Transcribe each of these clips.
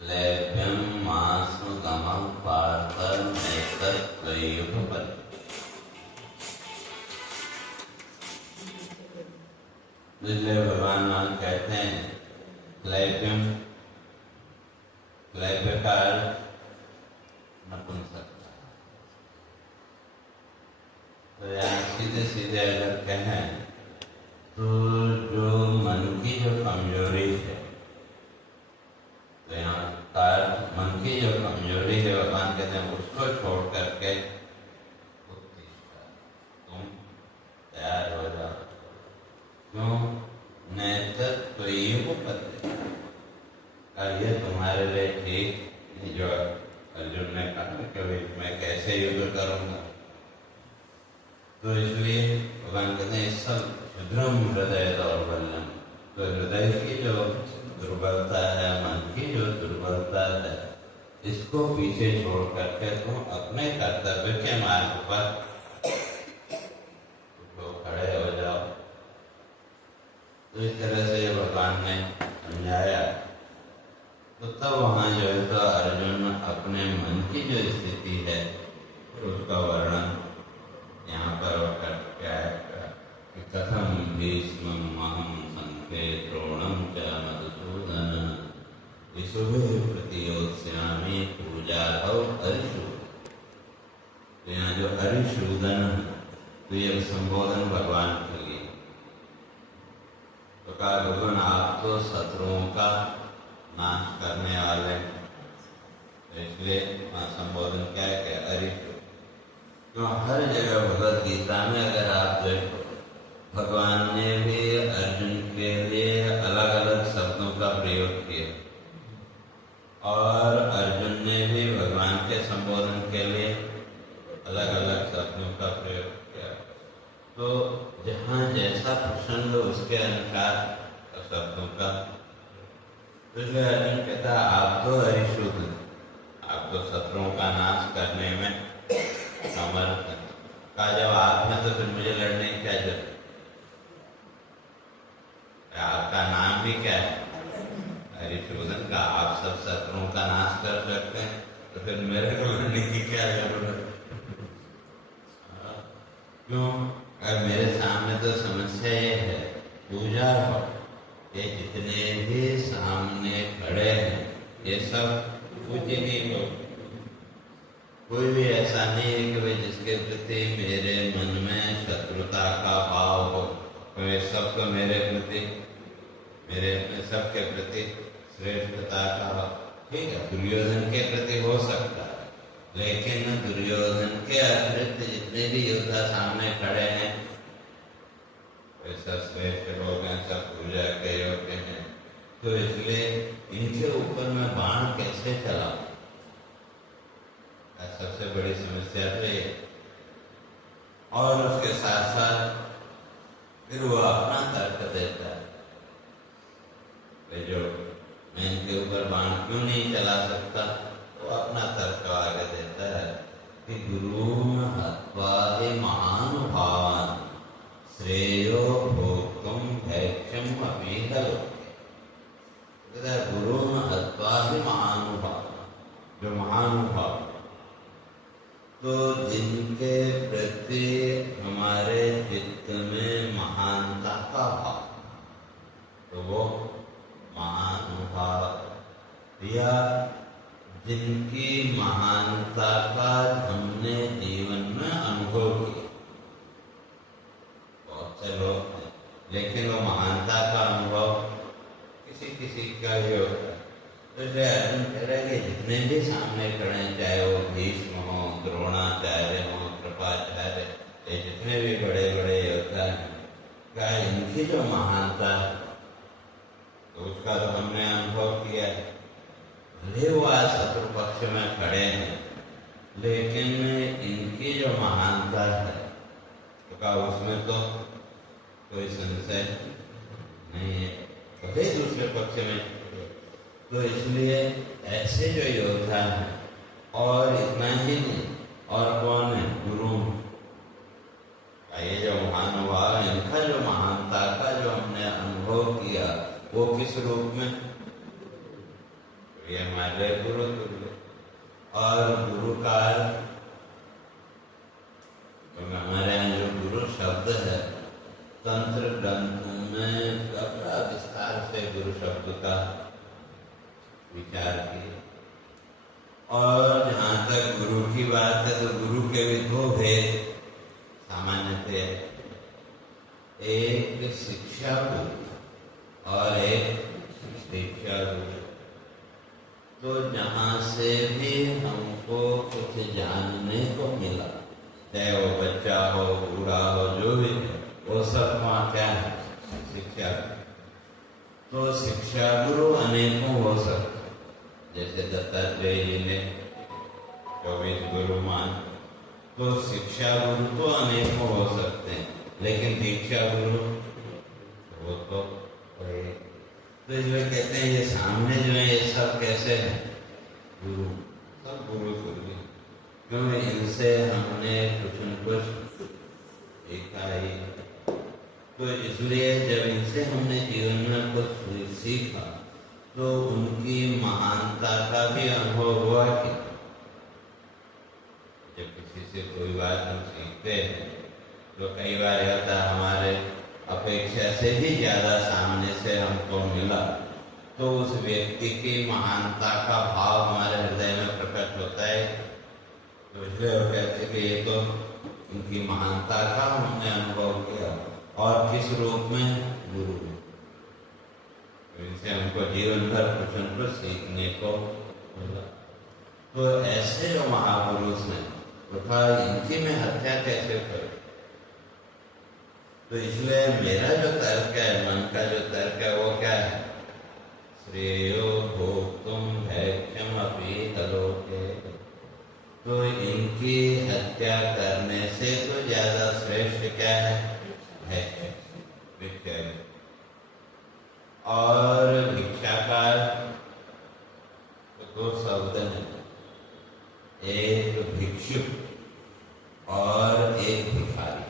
लैभ्यं मास्मगमं पार्थ नैतत्त्वयुपपद्यते। इसलिए भगवान कहते हैं लैभ्यम, लैभ्य का नपुंसकता। तो यहाँ सीधे सीधे अगर कहें तो जो मन की जो कमजोरी है, तो यहाँ मन की जो कमजोरी है भगवान कहते हैं उसको छोड़ करके तुम तैयार हो जाओ। क्यों? नैतत्त्वयुपपद्यते, ये तुम्हारे लिए ठीक। जो अर्जुन ने कहा कि मैं कैसे युद्ध करूंगा, तो इसलिए भगवान कहते हैं सब क्षुद्रम हृदय दौर्बल्यम। तो हृदय की जो दुर्बलता है, मन की जो दुर्बलता है, इसको पीछे छोड़ करके तुम अपने कर्तव्य के मार्ग पर तो खड़े हो जाओ। तो इस तरह से भगवान ने समझाया। तो तब वहाँ जो है तो अर्जुन अपने मन की जो स्थिति है उसका वर्णन यहाँ पर करके आएगा कि कथम भीष्ममहं संख्ये द्रोणं च मधुसूदन विशुभे प्रतियोत्स्यामि पूजार्हौ अरिशूदन। तो यहाँ जो अरिशूदन, तो ये संबोधन भगवान के लिए। तो कहा भगवान आप तो शत्रुओं का नाश करने वाले, तो इसलिए वहाँ संबोधन क्या है कि अरिशूदन। तो हर जगह भगवद गीता में अगर आप देखो, भगवान ने भी अर्जुन के लिए अलग अलग शब्दों का प्रयोग किया और अर्जुन ने भी भगवान के संबोधन के लिए अलग अलग शब्दों का प्रयोग किया। तो जहाँ जैसा प्रसंग उसके अनुसार शब्दों का। इसलिए अर्जुन कहता आप तो अरिशूदन, आप तो शत्रुओं का नाश करने में समर्थ का। जब आप में तो फिर मुझे लड़ने की क्या जरूरत? आपका नाम भी क्या है? अरिशूदन का। आप सब शत्रुओं का नाश कर सकते हैं, तो फिर मेरे को लड़ने की क्या जरूरत? क्यों? अगर मेरे सामने तो समस्या ये है, पूजा हो, ये जितने भी सामने खड़े हैं ये सब पूजनीय लोग। कोई भी ऐसा नहीं है कि भाई जिसके प्रति मेरे मन में शत्रुता का भाव हो। तो ये सब तो मेरे प्रति, मेरे सबके प्रति श्रेष्ठता का भाव, ठीक है, दुर्योधन के प्रति हो सकता है, लेकिन दुर्योधन के अतिरिक्त जितने भी योद्धा सामने खड़े हैं वे सब श्रेष्ठ लोग हैं, सब पूजा के योग्य हैं। तो इसलिए इनके ऊपर मैं बाण कैसे चलाऊं? सबसे बड़ी समस्या तो ये। और उसके साथ साथ फिर वो अपना तर्क देता है जो मैं इनके ऊपर बाण क्यों नहीं चला सकता, वो अपना तर्क आगे देता है कि गुरुम हत्वा हि महानुभावान् श्रेयो भोक्तुम भैक्ष्यम अपीह लोके। गुरुम हत्वा हि महानुभावान्, जो महानुभाव, तो जिनके प्रति हमारे चित्त में महानता का भाव, तो वो महानुभाव, या जिनकी महानता का हमने जीवन में अनुभव किया। बहुत से लोग हैं लेकिन वो महानता का अनुभव किसी किसी का ही होता है। तो इसलिए अर्जुन कह रहे कि जितने भी सामने खड़े हैं, चाहे वो भीष्म हो, द्रोणाचार्य हो, कृपाचार्य, ये जितने भी बड़े बड़े योद्धा हैं, क्या इनकी जो महानता है तो उसका तो हमने अनुभव किया है। भले वो आज शत्रु पक्ष में खड़े हैं, लेकिन इनकी जो महानता है तो क्या उसमें तो कोई संशय नहीं है, भले दूसरे पक्ष में। तो इसलिए ऐसे जो योद्धा हैं, और इतना ही नहीं, और कौन है? गुरु। ये जो महानुभाव है, इनका जो महानता का जो हमने अनुभव किया, वो किस रूप में? ये हमारे गुरु तुल्य। और गुरु का हमारे यहाँ जो गुरु शब्द है, तंत्र ग्रंथ में बड़ा विस्तार से गुरु शब्द का विचार किया। और जहाँ तक गुरु की बात है तो गुरु के भी दो भेद सामान्य, एक शिक्षा गुरु और एक दीक्षा गुरु। तो जहाँ से भी हमको कुछ जानने को मिला, चाहे वो बच्चा हो, बूढ़ा हो, जो भी है, वो सब वहाँ क्या है? शिक्षा। तो शिक्षा गुरु अनेकों हो सकते, जैसे दत्तात्रेय जी ने 24 गुरु मान। तो शिक्षा गुरु तो अनेकों हो सकते हैं, लेकिन दीक्षा गुरु वो तो इसलिए कहते हैं ये सामने जो है ये सब कैसे हैं? गुरु, सब गुरु तुल्य। क्यों? इनसे हमने कुछ न कुछ सीखा ही। तो इसलिए जब इनसे हमने जीवन में कुछ सीखा तो उनकी महानता का भी अनुभव हुआ कि जब किसी से कोई बात हम सीखते हैं तो कई बार होता हमारे अपेक्षा से भी ज्यादा सामने से हमको मिला, तो उस व्यक्ति की महानता का भाव हमारे हृदय में प्रकट होता है। तो इसलिए वो कहते कि ये तो उनकी महानता का हमने अनुभव किया। और किस रूप में? गुरु। तो इनसे हमको जीवन भर कुछ न कुछ सीखने को मिला। तो ऐसे जो महापुरुष हैं उठा इनकी में हत्या कैसे करूं? तो इसलिए मेरा जो तर्क है, मन का जो तर्क है, वो क्या है? श्रेयो भोक्तुम भैक्षम अपि कलोके। तो इनकी हत्या करने से तो ज्यादा श्रेष्ठ क्या है? भिक्षा। और भिक्षा का तो दो शब्द हैं, एक भिक्षुक और एक भिखारी।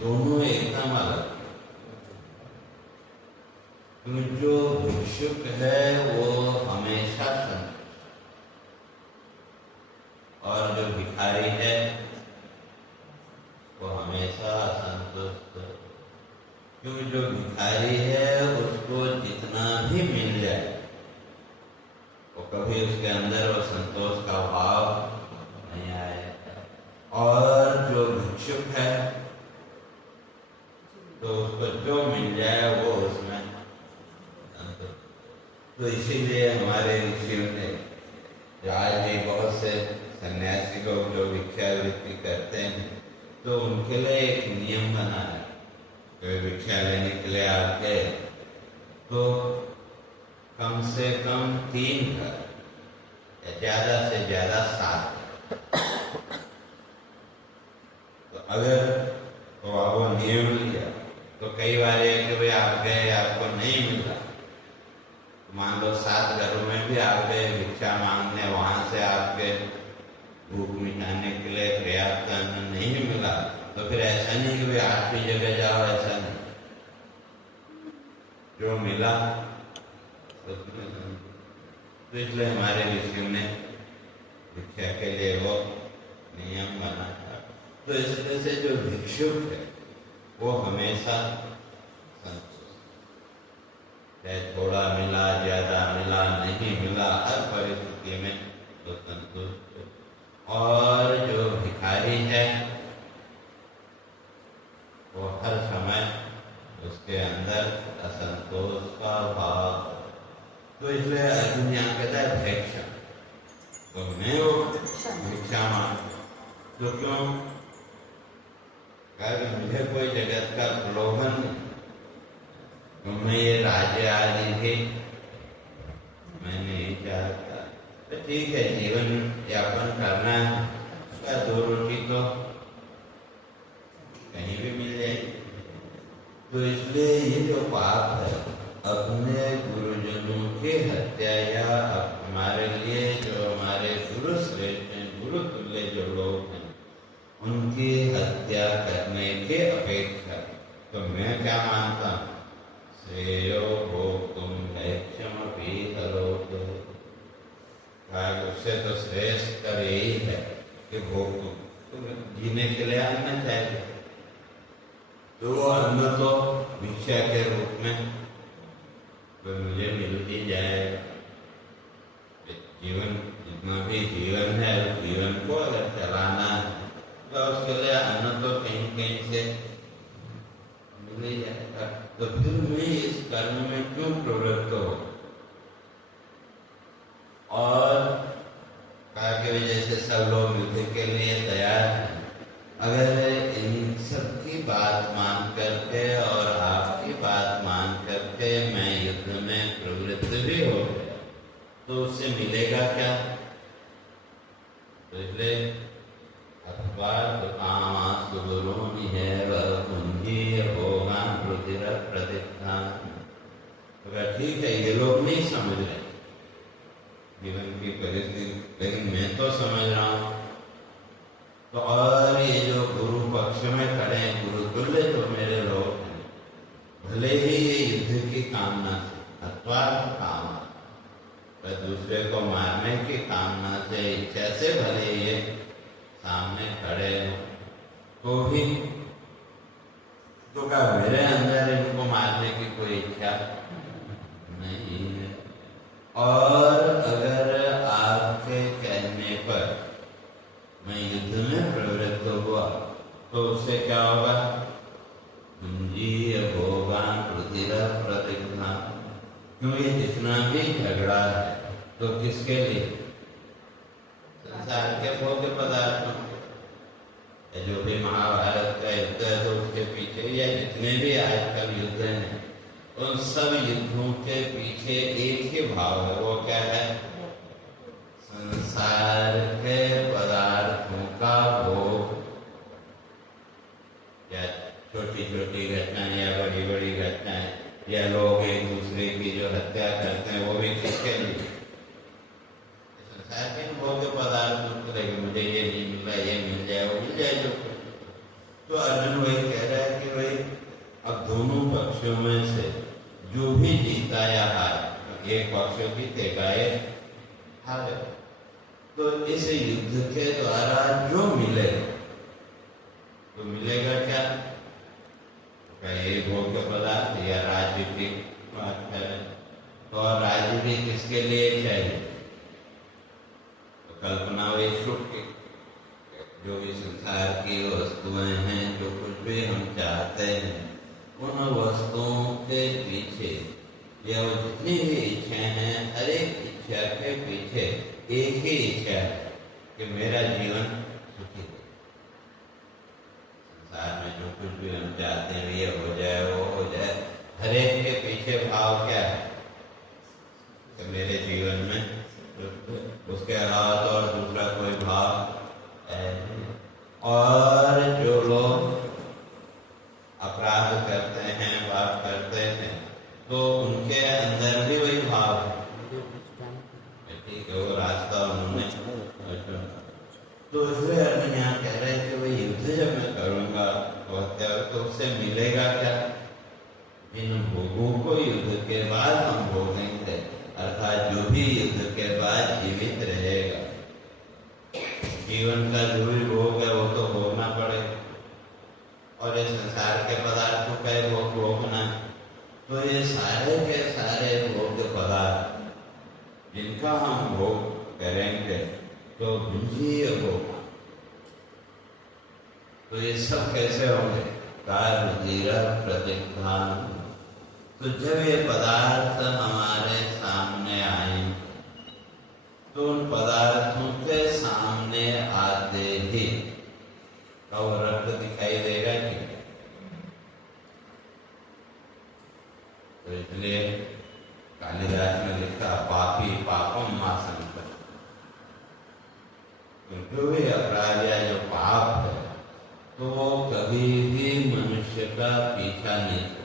दोनों एकदम अलग। जो भिक्षुक है वो हमेशा संतुष्ट, और जो भिखारी है वो हमेशा असंतुष्ट। क्योंकि जो भिखारी है उसको जितना भी मिल जाए वो कभी उसके अंदर वो संतोष का भाव नहीं आएगा। और जो भिक्षुक है तो उसको जो मिल जाए वो उसमें संतुष्ट। तो इसीलिए हमारे ऋषियों ने आज भी बहुत से सन्यासी लोग जो भिक्षावृत्ति करते हैं तो उनके लिए एक नियम बना है। कोई भिक्षा लेने के लिए आते तो कम से कम 3 घर या ज्यादा से ज्यादा 7। तो अगर तो आप वो नियम लिया तो कई बार है कि भाई आप गए, आपको नहीं मिला, मान लो 7 घरों में भी आप गए भिक्षा मांगने, वहां से आपके भूख मिटाने के लिए पर्याप्त अन्न नहीं मिला, तो फिर ऐसा नहीं कि भाई 8वीं जगह जाओ, ऐसा नहीं। जो मिला तो इसलिए हमारे ऋषियों ने भिक्षा के लिए वो नियम बनाया। तो इसलिए से जो भिक्षुक है वो हमेशा संतुष्ट, चाहे थोड़ा मिला, ज्यादा मिला, नहीं मिला, हर परिस्थिति में तो संतुष्ट। और जो भिखारी है वो हर समय उसके अंदर असंतोष का भाव। तो इसलिए अर्जुन यहाँ कहता है भिक्षा, तो मैं वो भिक्षा मांग। तो क्यों? कारण मुझे कोई जगत का प्रलोभन नहीं, मैं ये राज्य आदि भी मैं नहीं चाहता। तो ठीक है, जीवन यापन करना है, उसका 2 रोटी तो कहीं भी मिल जाएगी। तो इसलिए ये जो पाप है अपने गुरुजनों की हत्या, या हमारे लिए जो हमारे गुरु श्रेष्ठ हैं, गुरु तुल्य जो लोग हैं, उनकी हत्या करने की अपेक्षा तो मैं क्या मानता हूँ? श्रेयो भोक्तुम वह मुझे मिल ही जाएगा। जीवन जितना भी जीवन है उस जीवन को अगर चलाना है तो उसके लिए अन्न तो कहीं कहीं से मिल ही जाएगा। तो फिर मैं इस कर्म में क्यों प्रवृत्त हो? और कहा कि जैसे सब लोग युद्ध के लिए तैयार हैं, अगर इन सब की बात मान करके और आपकी बात मान करके मैं युद्ध में प्रवृत्त भी हो गया तो उससे मिलेगा क्या? तो इसलिए अखबार कामासुरोनि है वह कुंजी होगा रुधिर प्रतिष्ठान। ठीक है, ये लोग नहीं समझ रहे जीवन की परिस्थिति, लेकिन मैं तो समझ रहा हूँ। तो और ये जो गुरु पक्ष में खड़े हैं, गुरु तुल्य जो मेरे लोग हैं, भले ही ये युद्ध की कामना से अथवा काम पर दूसरे को मारने की कामना से, इच्छा से भले ये सामने खड़े हो तो भी तो क्या मेरे अंदर इनको मारने की कोई इच्छा नहीं है। और अगर आपके कहने पर मैं युद्ध में प्रवृत्त हुआ तो उससे क्या होगा? कुंजी भोगान रुधिर प्रतिष्ठा। क्यों ये जितना भी झगड़ा है तो किसके लिए? संसार के भोग्य पदार्थों के। जो भी महाभारत का युद्ध है तो उसके पीछे, या जितने भी आजकल युद्ध हैं उन सब युद्धों के पीछे एक ही भाव है। वो क्या है? संसार के पदार्थों का भोग। या छोटी छोटी घटनाएं या बड़ी बड़ी घटनाएं, या लोग एक दूसरे की जो हत्या करते हैं वो भी किसके लिए? संसार के भोग्य पदार्थों को लेकर मुझे ये नहीं मिल रहा, ये मिल जाए, वो मिल जाए जो। तो अर्जुन वही कह रहा है कि भाई अब दोनों पक्षों में से जो भी जीता या हार, एक पक्ष जीतेगा एक हारे, तो इस युद्ध के द्वारा जो मिले तो मिलेगा क्या? ये भोग्य पदार्थ या राज्य की बात करें तो राज्य भी किसके लिए चाहिए? तो कल्पना वही सुख की, जो भी संसार की वस्तुएं हैं, जो कुछ भी हम चाहते हैं, उन वस्तुओं के पीछे या वो जितनी भी इच्छाएं हैं, हर एक इच्छा के पीछे एक ही इच्छा है कि मेरा जीवन सुखी हो। संसार में जो कुछ भी हम चाहते हैं, ये हो जाए, वो हो जाए, हर एक के पीछे भाव क्या है? कि मेरे जीवन में उसके अलावा तो और दूसरा कोई भाव है। और जो लोग अपराध करते हैं, पाप करते हैं, तो उनके अंदर भी वही भाव है। ठीक है, वो रास्ता उन्होंने। तो इसलिए अर्जुन यहाँ कह रहे हैं कि भाई युद्ध जब मैं करूँगा तो उससे मिलेगा क्या? इन भोगों को युद्ध के बाद हम भोगेंगे, अर्थात जो भी युद्ध के बाद जीवित रहेगा, जीवन का जो भी भोग है वो तो भोगना पड़ेगा। और ये संसार के पदार्थों का भोग भोगना, तो ये सारे के सारे भोग्य पदार्थ जिनका हम भोग करेंगे तो भुंजीय भोग, तो ये सब कैसे होंगे? रुधिर प्रतिष्ठान। तो जब ये पदार्थ हमारे सामने आए तो उन पदार्थों के सामने आते ही और रक्त दिखाई देगा कि? तो इसलिए कालिदास ने लिखा पापी पापम मासन कर। जो भी अपराध या जो पाप है तो वो कभी भी मनुष्य का पीछा नहीं करता।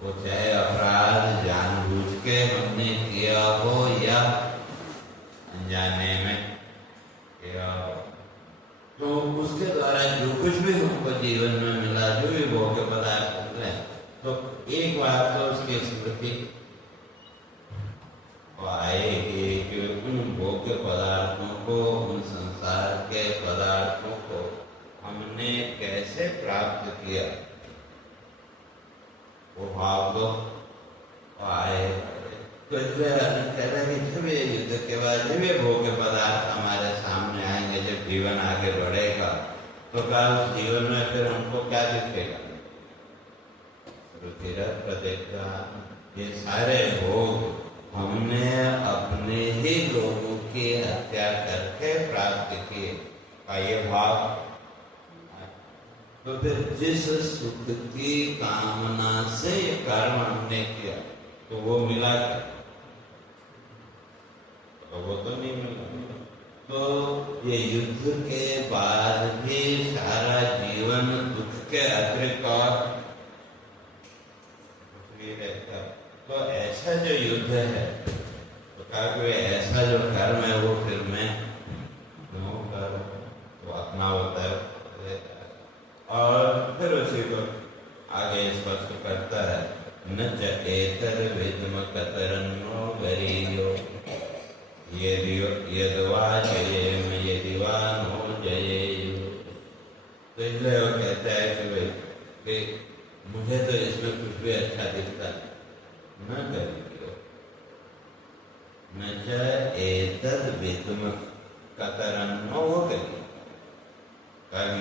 वो चाहे अपराध जानबूझ के हमने किया हो या अनजाने में किया हो, तो उसके द्वारा जो कुछ भी हमको जीवन में मिला, जो भी भोग्य पदार्थ मिले, तो एक बार तो उसकी स्मृति आएगी कि उन भोग्य पदार्थों को, उन संसार के पदार्थों को हमने कैसे प्राप्त किया। वो भाव तो तो इसलिए अर्जुन कह रहा है कि जब ये युद्ध के बाद जब ये भोग्य पदार्थ हमारे सामने आएंगे, जब जीवन आगे बढ़ेगा, तो क्या उस जीवन में फिर हमको क्या दिखेगा? रुधिर प्रतिज्ञा, ये सारे भोग हमने अपने ही लोगों की हत्या करके प्राप्त किए का ये भाव। तो फिर जिस सुख की कामना से ये कर्म हमने किया, तो वो मिला क्या? तो वो तो नहीं मिला। तो ये युद्ध के बाद भी सारा जीवन दुख के अतिरिक्त और रहता। तो ऐसा जो युद्ध है, तो कहा कि ऐसा जो कर्म है वो फिर मैं क्यों करूं? तो अपना होता है। और फिर उसी को आगे स्पष्ट करता है, न च एतर विद्म कतरन्नो गरीयो यदवा जयेम यदिवा नो जयेयु। तो इसलिए वो कहता है कि भाई कि मुझे तो इसमें कुछ भी अच्छा दिखता न करियो, न च एतद विद्म कतरन्नो गरीयो।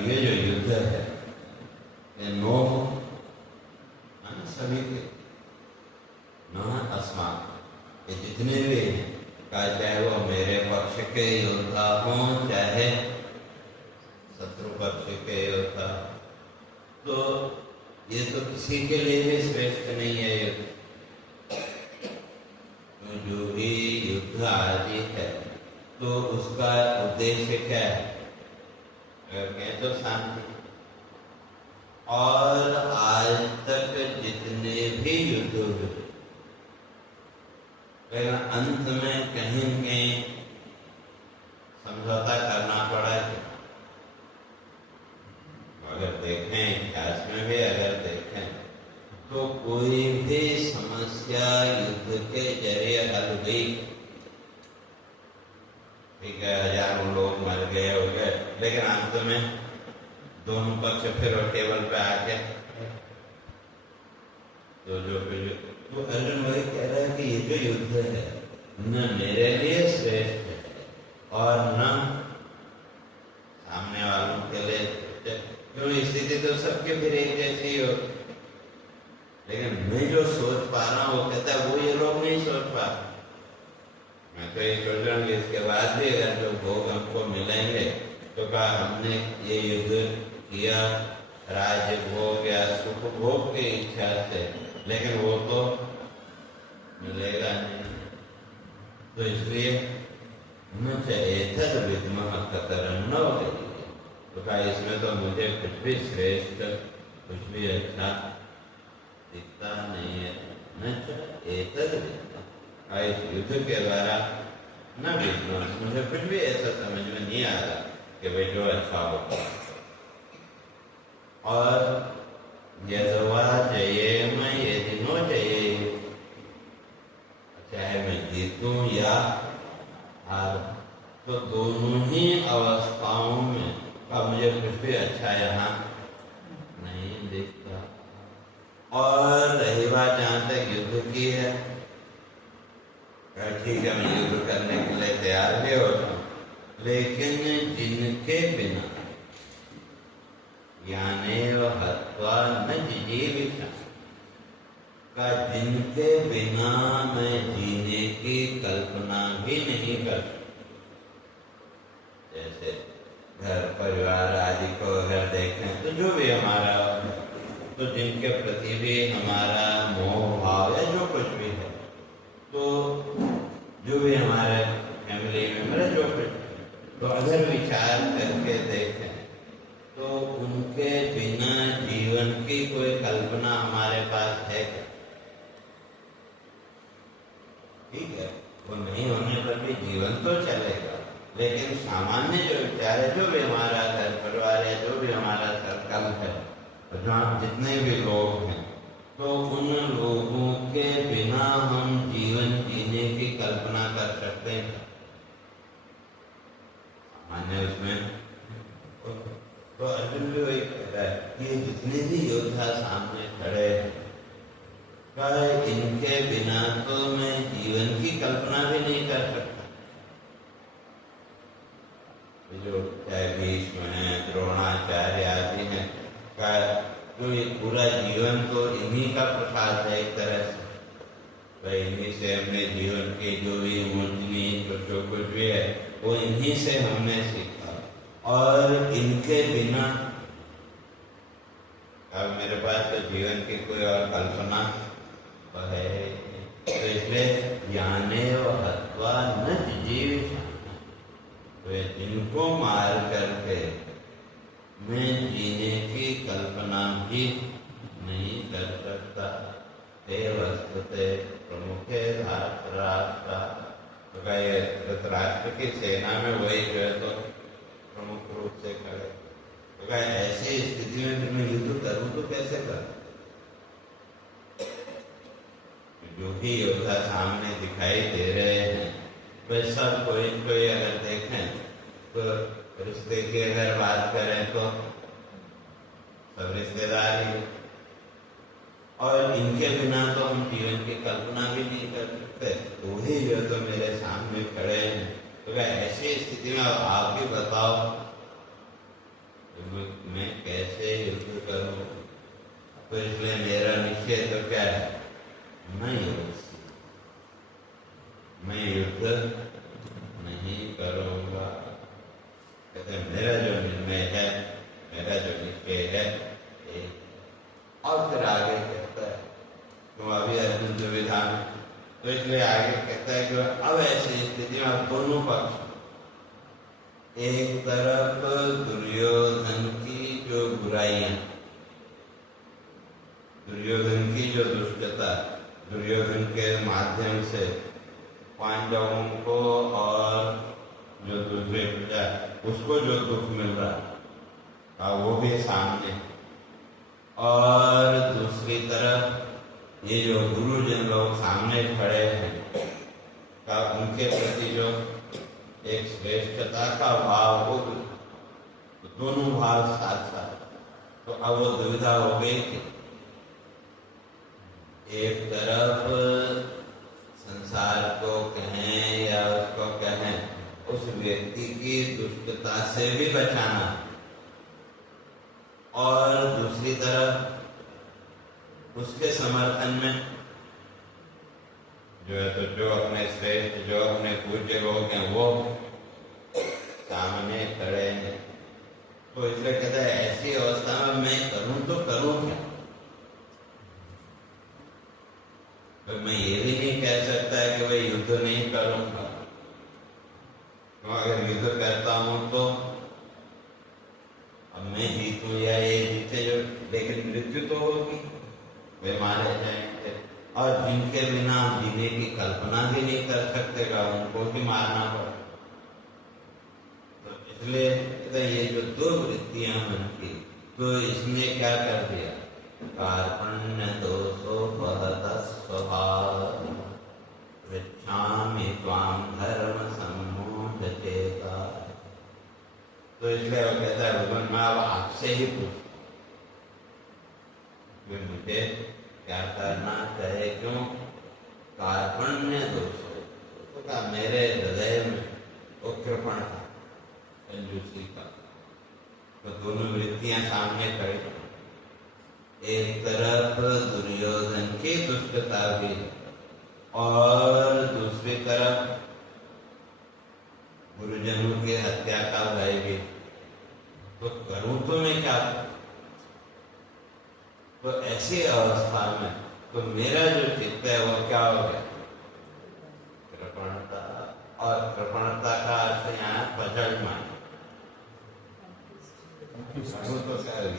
ये जो युद्ध है ये नो सभी के न अस्माक, ये जितने भी हैं, चाहे वो मेरे पक्ष के योद्धा हों चाहे शत्रु पक्ष के योद्धा, तो ये तो किसी के लिए भी श्रेष्ठ नहीं है युद्ध। तो जो भी युद्ध आदि है तो उसका उद्देश्य क्या है? अगर कहें तो शांति। और आज तक जितने भी युद्ध हुए, अंत में कहीं न कहीं समझौता करना पड़ा है। अगर देखें इतिहास में भी अगर देखें तो कोई भी समस्या युद्ध के जरिए हल गई। ठीक है, हजारों लोग मर गए हो गए, लेकिन अंत में दोनों पक्ष फिर टेबल पे आके तो जो तो अर्जुन वही कह रहा है कि ये जो युद्ध है न मेरे लिए श्रेष्ठ है और न सामने वालों के लिए। क्यों? स्थिति तो सबके फिर एक जैसी हो, लेकिन मैं जो सोच पा रहा हूँ वो कहता है वो ये लोग नहीं सोच पा। मैं तो ये सोच रहा हूँ इसके बाद भी अगर जो भोग हमको मिलेंगे तो क्या हमने ये युद्ध किया राज्य भोग या सुख भोग की इच्छा से, लेकिन वो तो मिलेगा नहीं। तो इसलिए न एतद विद्मः कतरन्नो गरीयो, तो कहा इसमें तो मुझे कुछ भी श्रेष्ठ कुछ भी अच्छा दिखता नहीं है। न एतद विद्मः, इस युद्ध के द्वारा न विद्मः, मुझे कुछ भी ऐसा समझ में नहीं आ रहा कि भाई जो अच्छा होता। और यदवा जयेम यदि नो जयेयु, चाहे मैं जीतूं या हार, तो दोनों ही अवस्थाओं में अब मुझे कुछ भी अच्छा यहाँ नहीं दिखता। और रही बात जहाँ तक युद्ध की है, ठीक है मैं युद्ध करने के लिए तैयार भी होता हूँ, लेकिन जिनके बिना यानेव हत्वा न जिजीविषा, का जिनके बिना मैं जीने की कल्पना भी नहीं कर सकता। जैसे घर परिवार आदि को अगर देखें तो जो भी हमारा, तो जिनके प्रति भी हमारा मोह भाव या जो कुछ भी है, तो जो भी हमारे फैमिली मेंबर जो कुछ, तो अगर विचार करके देखें तो उनके बिना जीवन की कोई कल्पना हमारे पास है क्या? ठीक है, वो नहीं होने पर भी जीवन तो चलेगा, लेकिन सामान्य जो विचार है, जो भी हमारा घर परिवार है, जो भी हमारा सर्कल है, जहाँ जितने भी लोग हैं, तो उन लोगों के बिना हम जीवन जीने की कल्पना कर सकते हैं। सामान्य उसमें तो अर्जुन भी वही कह रहा है कि जितने भी योद्धा सामने खड़े हैं, इनके बिना तो मैं जीवन जीवन की कल्पना भी नहीं कर सकता। जो चाहे भीष्म है, द्रोणाचार्य आदि हैं, का जो ये पूरा जीवन तो इन्हीं का प्रसाद है एक तरह से। भाई इन्हीं से हमने जीवन के जो भी ऊंच नीच जो कुछ भी है वो इन्हीं से हमने सीखा। और इनके बिना अब मेरे पास तो जीवन की कोई और कल्पना है, तो इसलिए ज्ञाने व हत्वा न जीव, तो इनको मार करके मैं जीने की कल्पना भी नहीं कर सकता। हे वस्तुते प्रमुखे धातराष्ट्र, तो क्या ये धृतराष्ट्र की सेना में वही जो है तो प्रमुख रूप से खड़े, तो क्या ऐसी स्थिति में मैं युद्ध करूं तो कैसे करूं? जो भी योद्धा सामने दिखाई दे रहे हैं वे सब कोई कोई अगर देखें तो रिश्ते की अगर बात करें तो सब रिश्तेदार ही, और इनके बिना तो हम जीवन की कल्पना भी नहीं कर सकते। तो वही जो तो मेरे सामने खड़े हैं, तो क्या ऐसी स्थिति में आप भी बताओ मैं कैसे युद्ध करूं? तो इसलिए मेरा निश्चय तो क्या है, मैं युद्ध नहीं करूंगा। कहते मेरा जो निर्णय है, मेरा जो निश्चय है। और फिर आगे कहता है तुम अभी अर्जुन दुविधा में, तो इसलिए आगे कहता है कि अब ऐसी स्थिति में अब दोनों पक्ष, एक तरफ दुर्योधन की जो बुराइयां, दुर्योधन की जो दुष्टता, दुर्योधन के माध्यम से पांडवों को और जो दूसरे प्रजा उसको जो दुख मिल रहा वो भी सामने, और दूसरी तरफ ये जो गुरुजन लोग सामने खड़े हैं का उनके प्रति जो एक श्रेष्ठता का भाव हो, तो दोनों भाव साथ साथ, तो अब वो दुविधा हो गई कि एक तरफ संसार को कहें या उसको कहें उस व्यक्ति की दुष्टता से भी बचाना, और दूसरी तरफ उसके समर्थन में जो है तो जो अपने श्रेष्ठ, जो अपने पूज्य लोग हैं वो सामने खड़े हैं। तो इसलिए कहता है ऐसी अवस्था में मैं करूं तो करूं क्या? तो मैं ये भी नहीं कह सकता है कि मैं युद्ध नहीं करूंगा, तो अगर युद्ध करता हूं तो अब मैं जीतूं या ये जीते, जो लेकिन मृत्यु तो होगी, वे मारे जाएंगे, और जिनके बिना हम जीने की कल्पना भी नहीं कर सकते का उनको भी मारना पड़ा। तो इसलिए ये जो दो वृत्तियां मन की, तो इसने क्या कर दिया, कार्पण्य दोषो बहत स्वभाव पृच्छामि त्वां धर्म सम्मोह चेता। तो इसलिए वो कहता है भगवान मैं अब आपसे ही पूछता कि मुझे क्या करना चाहिए, क्यों? कार्पण्य दोष, तो क्या मेरे हृदय में वो कृपण था, कंजूसी का। तो दोनों वृत्तियां सामने खड़ी, एक तरफ दुर्योधन की दुष्टता भी और दूसरी तरफ गुरुजनों की हत्या का भय भी। तो करूं तो मैं क्या? तो ऐसी अवस्था में तो मेरा जो चित्त है वो क्या हो गया, कृपणता। और कृपणता का अर्थ यहाँ पचड़ मान, तो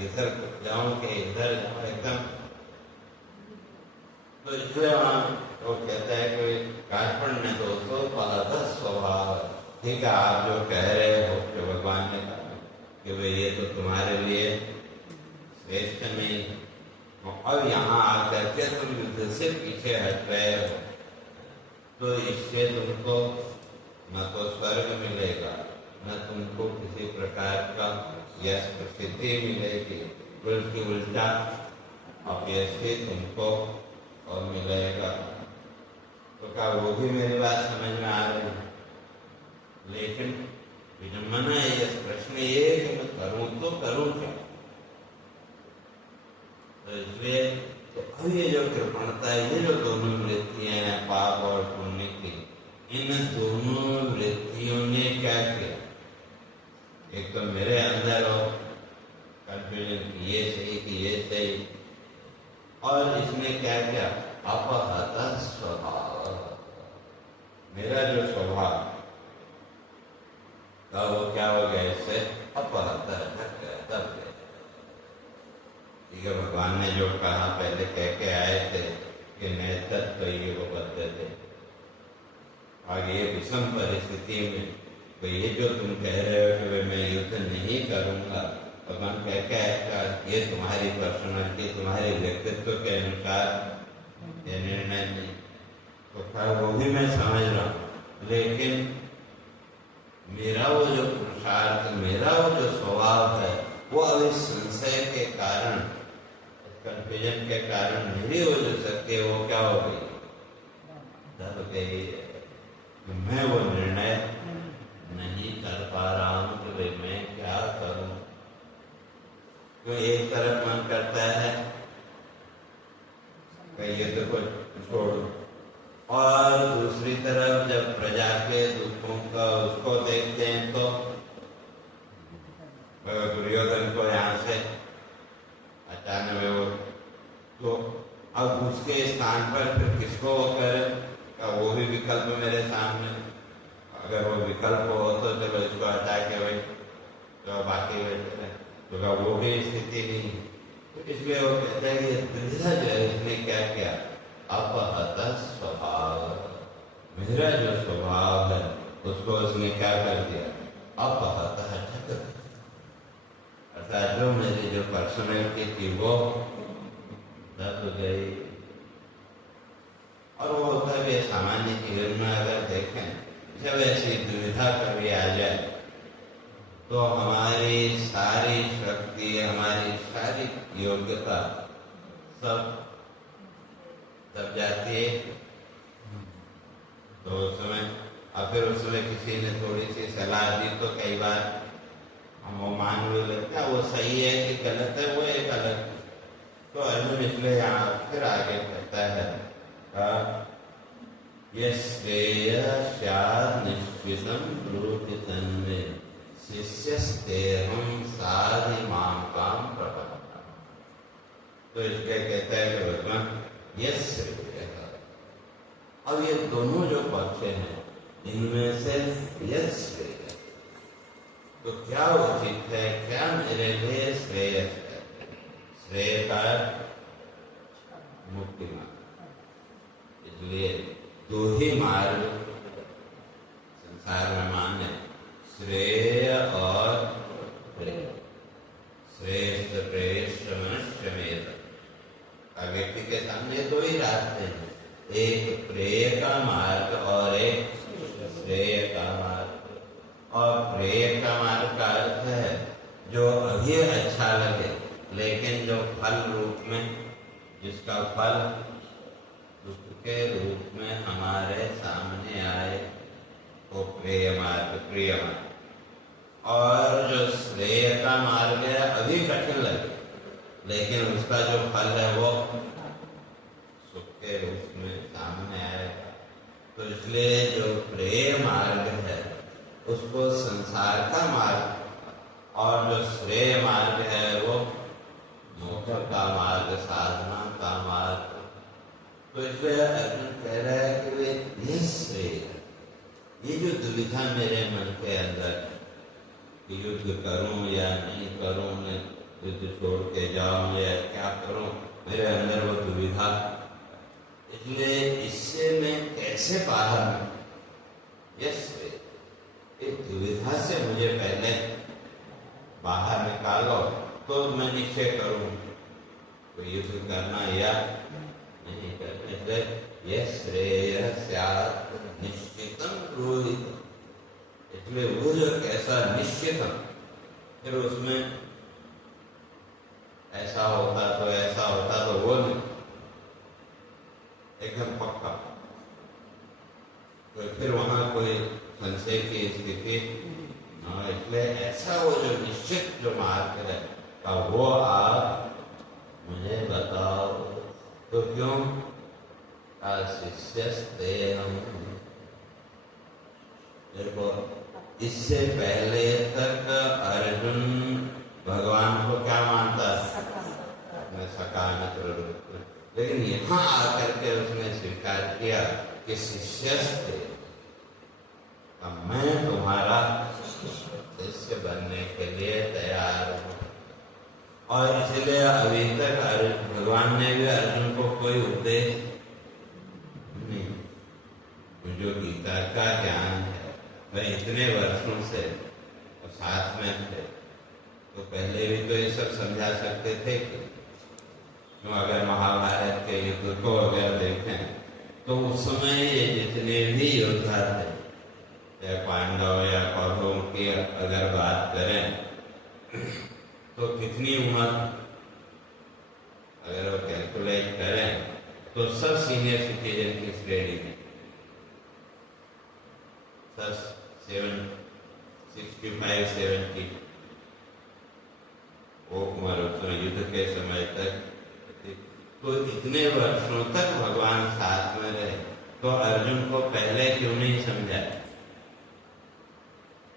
इधर जाऊं कि इधर जाऊं एकदम। तो इसलिए वहां वो कहता है कि कार्पण्य दोषो बहत स्वभाव। ठीक है, आप जो कह रहे हो कि भगवान ने कहा कि भाई ये तो तुम्हारे लिए श्रेष्ठ नहीं, अब यहाँ आकर के तुम युद्ध से पीछे हट रहे हो, तो इससे तुमको न तो स्वर्ग मिलेगा, न तुमको किसी प्रकार का यश प्रसिद्धि मिलेगी, बल्कि उल्टा अपयश तुमको और मिलेगा। तो कहा वो भी मेरी बात समझ में आ रही है, लेकिन विडम्बना ये प्रश्न ये है कि मैं करूं तो करूं क्या। तो इसलिए तो अब ये जो कृपणता है, ये जो दोनों वृत्तियां हैं पाप और पुण्य की, इन दोनों वृत्तियों ने क्या किया, एक तो मेरे अंदर हो कंफ्यूजन कि ये सही कि ये सही, और इसने क्या किया, अपहत स्वभाव, मेरा जो स्वभाव था वो क्या हो गया, इससे अपहत दब गया। ठीक है, भगवान ने जो कहा पहले कह के आए थे कि नैतत्व ये वो बदले थे, आगे ये विषम परिस्थिति में तो ये जो तुम कह रहे हो कि मैं युद्ध नहीं करूंगा, भगवान कह के आएगा ये तुम्हारी पर्सनालिटी, तुम्हारे व्यक्तित्व के अनुसार ये निर्णय नहीं, तो खैर वो भी मैं समझ रहा हूँ, लेकिन मेरा वो जो पुरुषार्थ, मेरा वो जो स्वभाव है, वो अभी संशय के कारण, कंफ्यूजन के कारण मेरी वो जो शक्ति है वो क्या हो गई, दब गई। मैं वो निर्णय नहीं कर पा रहा हूँ कि भाई मैं क्या करूं। तो एक तरफ मन करता है कि ये तो कुछ छोड़ो, और दूसरी तरफ जब प्रजा के दुखों का उसको देखते हैं तो दुर्योधन को यहाँ से अचानक वो, तो अब उसके स्थान पर फिर किसको वो करे, वो भी विकल्प मेरे सामने, अगर वो विकल्प हो तो चलो इसको हटा के भाई तो बाकी बैठे, तो वो भी स्थिति नहीं। तो इसलिए वो कहते हैं कि दुविधा जो है इसने क्या किया, अपहत स्वभाव, मेरा जो स्वभाव है उसको उसने क्या कर दिया, अपहत ढक दिया, अर्थात जो मेरी जो पर्सनैलिटी थी वो दब गई। और वो होता भी सामान्य जीवन में अगर देखें, जब ऐसी दुविधा कभी आ जाए तो हमारी सारी शक्ति, हमारी सारी योग्यता सब दब जाती है। तो उस समय और फिर उस समय किसी ने थोड़ी सी सलाह दी तो कई बार हम वो मान भी लेते हैं, वो सही है कि गलत है वो एक अलग। तो अर्जुन इसलिए यहाँ फिर आगे कहता है निश्चितम ब्रूहि तन्मे शिष्यस्तेहं साधि मां काम प्रपन्ना। तो इसके कहता है कि भगवान यस, अब ये दोनों जो पक्ष हैं इनमें से यस तो क्या उचित है, क्या मेरे लिए श्रेयस है, श्रेय का मुक्ति मार्ग। इसलिए दो ही मार्ग संसार में मान्य, श्रेय और प्रेय। श्रेष्ठ प्रेष्ठ मनुष्य में व्यक्ति के सामने दो ही रास्ते हैं, एक प्रेय का मार्ग और एक श्रेय का मार्ग। और प्रेय का मार्ग का अर्थ है जो अभी अच्छा लगे, लेकिन जो फल रूप में, जिसका फल दुख के रूप में हमारे सामने आए, वो प्रेय मार्ग, प्रिय मार्ग। और जो श्रेय का मार्ग है अभी कठिन लगे, लेकिन उसका जो फल है वो सुख के रूप में सामने आएगा। तो इसलिए जो प्रेय मार्ग है उसको संसार का मार्ग, और जो श्रेय मार्ग है वो मोक्ष का मार्ग, साधना का मार्ग। तो इसलिए अर्जुन कह रहा है कि वे ये श्रेय, ये जो दुविधा मेरे मन के अंदर कि युद्ध करूं या नहीं करूं, मैं युद्ध छोड़ के जाऊं या क्या करूं, मेरे अंदर वो दुविधा, इसलिए इससे मैं कैसे बाहर निकलूं, यस एक दुविधा से मुझे पहले बाहर निकालो तो मैं निश्चय करूं कोई युद्ध करना या नहीं करना। इसलिए यह श्रेय स्यात् निश्चितम ब्रूहि, इसलिए वो जो कैसा निश्चितम, फिर उसमें ऐसा होता तो ऐसा होता तो वो नहीं, एकदम पक्का तो फिर वहाँ कोई संशय की स्थिति न, इसलिए ऐसा वो जो निश्चित जो मार्ग है का वो आप मुझे बताओ। तो क्यों शिष्यस्ते हम। देखो इससे पहले तक अर्जुन भगवान को क्या मानता है? सका मित्र रूप। लेकिन यहाँ आकर के उसने स्वीकार किया कि शिष्यस्ते, मैं तुम्हारा शिष्य बनने के लिए तैयार हूँ। और इसलिए अभी तक भगवान ने भी अर्जुन को कोई उपदेश नहीं, जो गीता का ज्ञान है वह इतने वर्षों से और साथ में थे, तो पहले भी तो ये सब समझा सकते थे कि तो अगर महाभारत के युद्ध को अगर देखें तो उस समय ये जितने भी योद्धा थे, या पांडव या कौरवों की अगर बात करें तो कितनी उम्र, अगर वो कैलकुलेट करें तो सब सीनियर सिटीजन की श्रेणी में, सब 65-70 वो उम्र उसमें युद्ध के समय तक। तो इतने वर्षों तक भगवान साथ में रहे, तो अर्जुन को पहले क्यों नहीं समझा?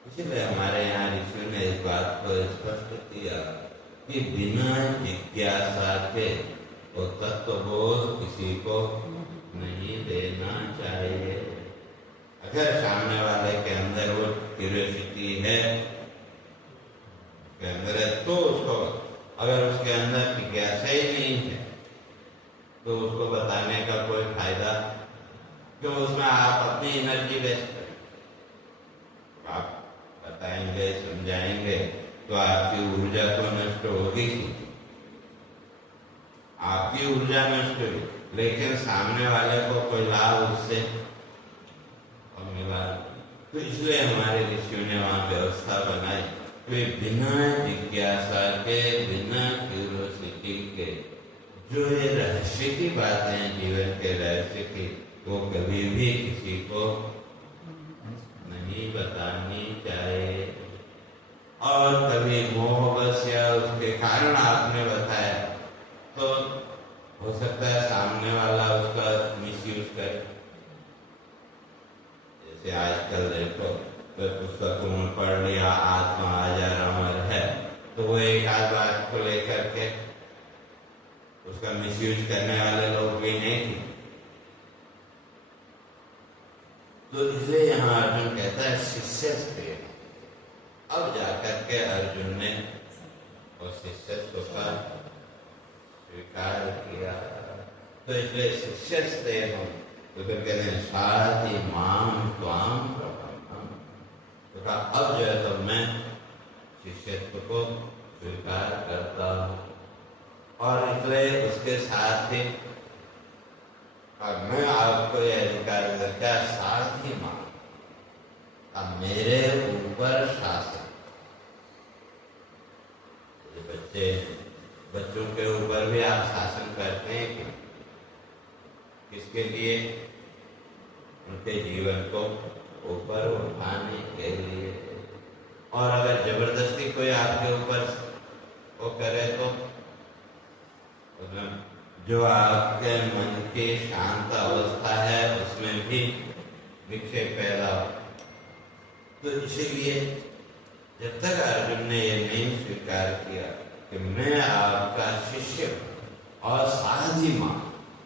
इसलिए हमारे यहाँ ऋषि ने इस बात को स्पष्ट किया कि बिना जिज्ञासा के वो तत्वबोध किसी को नहीं देना चाहिए। अगर सामने वाले के अंदर वो क्यूरियोसिटी है, के अंदर है, तो उसको, अगर उसके अंदर जिज्ञासा ही नहीं है तो उसको बताने का कोई फायदा क्यों? उसमें आप अपनी एनर्जी वेस्ट करें। आप बताएंगे, समझाएंगे तो आपकी ऊर्जा तो नष्ट होगी, आपकी ऊर्जा नष्ट हुई, लेकिन सामने वाले को कोई लाभ उससे मिला। तो इसलिए हमारे ऋषियों ने वहाँ व्यवस्था बनाई कि बिना जिज्ञासा के, बिना क्यूरियोसिटी के, जो ये रहस्य की बातें हैं, जीवन के रहस्य की, वो कभी भी किसी को नहीं बतानी चाहिए। और कभी मोहवश या उसके कारण आपने बताया तो हो सकता है सामने वाला उसका मिसयूज करे। जैसे आजकल देखो तो पुस्तकों में पढ़ लिया आत्मा अजर अमर है, तो वो एक आध बात को लेकर के उसका मिसयूज करने वाले लोग भी नहीं थे। तो इसलिए यहाँ अर्जुन कहता है शिष्यस्ते। अब जाकर के अर्जुन ने उस शिष्यत्व का स्वीकार किया। तो इसलिए शिष्यस्ते हम तो फिर कहते हैं साधि माम त्वाम प्रपन्नम। तो कहा अब जो है तो मैं शिष्यत्व को स्वीकार करता हूँ। और इसलिए उसके साथ ही मैं आपको यह अधिकार क्या सारथी मान, अब मेरे ऊपर शासन। बच्चों के ऊपर भी आप शासन करते हैं कि किसके लिए? उनके जीवन को ऊपर उठाने के लिए। और अगर जबरदस्ती कोई आपके ऊपर वो करे तो जो आपके मन की शांत अवस्था है उसमें भी विक्षेप पैदा हो। तो इसीलिए जब तक अर्जुन ने ये नहीं स्वीकार किया कि मैं आपका शिष्य और सारथी मां,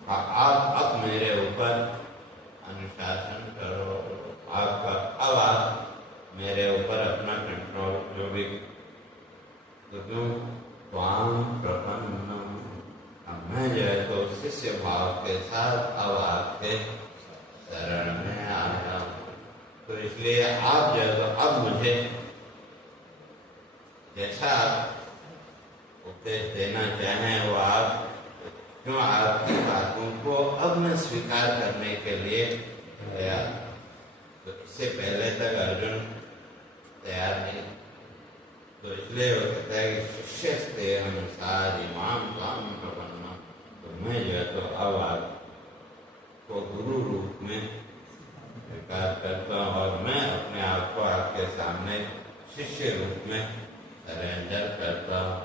आप अब मेरे ऊपर अनुशासन करो, आपका अब आप मेरे ऊपर अपना कंट्रोल जो भी, तो क्यों त्वाम प्रपन्नम, मैं जो है तो शिष्य भाव के साथ अब आपके शरण में आया हूँ। तो इसलिए आप जो है तो अब मुझे जैसा आप उपदेश देना चाहें वो आप, क्यों आपकी बातों को अब मैं स्वीकार करने के लिए तैयार। तो इससे पहले तक अर्जुन तैयार नहीं। तो इसलिए वो कहता है कि शिष्यस्ते अनुसार इमाम काम प्रपन्न। तो मैं जो है तो अब आपको गुरु रूप में स्वीकार शिष्य रूप में सरेंडर करता हूँ।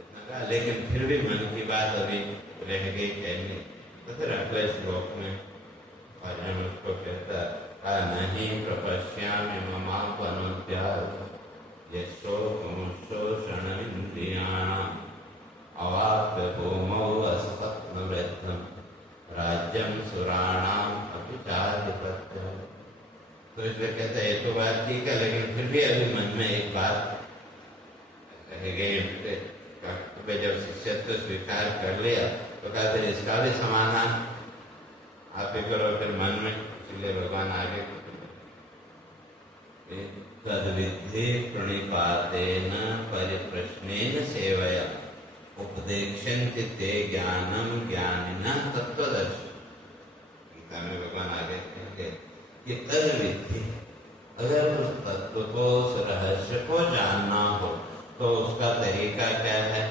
इतना कहा, लेकिन फिर भी मन की बात अभी रह गई कहनी। तो फिर अगले श्लोक में अर्जुन उसको कहता, नहीं प्रपश्यामि ममापनुद्यात् यशो शोषणमिन्द्रियाणाम् अवाप्य भूमौ अस्पत्नवृद्धं राज्यं सुराणाम् अपि चाधिपत्यम्। तो इसलिए कहते हैं, ये तो बात ठीक है, लेकिन फिर भी अभी मन में एक बात रह गई। जब शिष्यत्व स्वीकार कर लिया तो कहते इसका भी समाधान आप ही करो फिर मन में। इसलिए भगवान आगे तद्विद्धि प्रणिपातेन परिप्रश्नेन सेवया उपदेक्षन्ति ते ज्ञानम ज्ञानिनः तत्त्वदर्शी। गीता में भगवान आगे कहेंगे कि तद्विद्धि, अगर उस तत्व को, उस रहस्य को जानना हो तो उसका तरीका क्या है?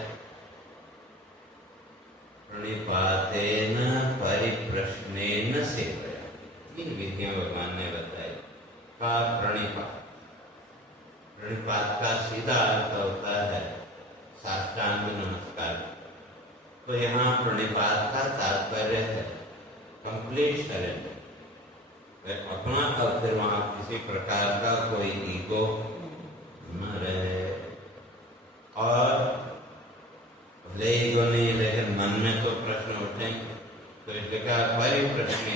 प्रणिपातेन परिप्रश्नेन सेवया। तीन विधियां भगवान ने बताई। का प्रणिपात, प्रणिपात का सीधा अर्थ होता है साष्टांग नमस्कार। तो यहाँ प्रणिपात का तात्पर्य है कंप्लीट सरेंडर, अपना और फिर वहां किसी प्रकार का कोई ईगो न रहे। और भले ईगो नहीं, लेकिन मन में तो प्रश्न उठेंगे, तो इसलिए कहा परिप्रश्न।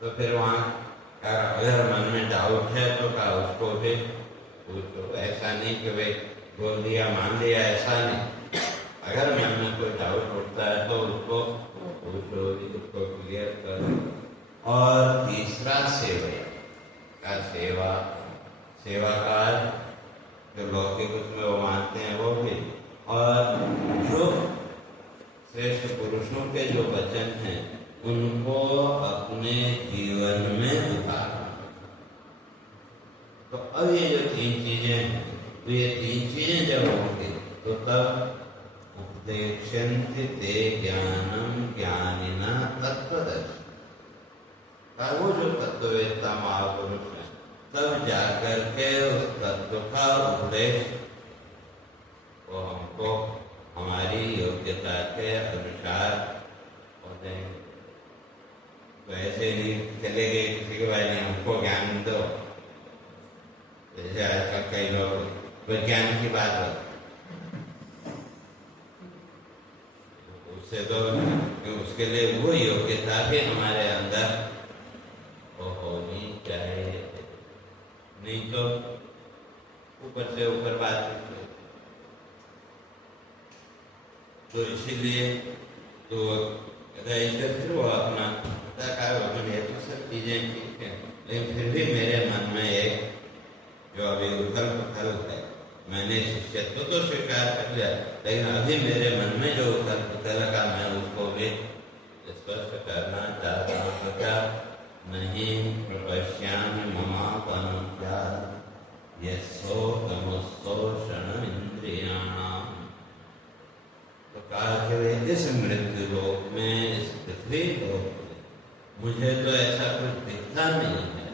तो फिर वहां अगर मन में डाउट है तो कहा उसको भी पूछो। ऐसा नहीं कि भाई बोल दिया मान लिया, ऐसा नहीं। अगर मन में कोई डाउट उठता है तो उसको पूछो, उसको क्लियर करो। और तीसरा सेवा का सेवा का जो लौकिक उसमें वो मानते हैं वो भी। और जो श्रेष्ठ पुरुषों के जो वचन हैं उनको अपने जीवन में उतारना। तो अब ये जो तीन चीजें हैं, तो ये तीन चीजें जब होंगी तो तब उपदेक्षन्ति ते ज्ञानम ज्ञानिनः तत्त्वदर्शी। वो जो तत्ववेत्ता महापुरुष है तब जाकर के उस तत्व का उपदेश वो हमको हमारी योग्यता के अनुसार हो जाएंगे। तो ऐसे नहीं चले गए किसी के बारे में हमको ज्ञान दो। जैसे आजकल कई लोग विज्ञान की बात होती, उससे तो उसके लिए वो योग्यता भी हमारे अंदर वो होनी चाहिए। नहीं तो ऊपर से ऊपर बात। तो इसीलिए तो ऐसे फिर वो अपना ये तो सब चीजें ठीक है, लेकिन फिर भी मेरे मन में एक जो अभी उथल पुथल है, मैंने शिष्यत्व तो स्वीकार कर लिया, लेकिन अभी मेरे मन में जो उथल पुथल का मैं उसको भी स्पष्ट करना चाहता हूँ। तो क्या नहीं प्रपश्यामि ममापनुद्यात् यशो तमोशोषणम् इंद्रियाणाम्। तो कहा कि इस मृत्यु लोक में, इस पृथ्वी लोक में मुझे तो ऐसा कुछ दिखता नहीं है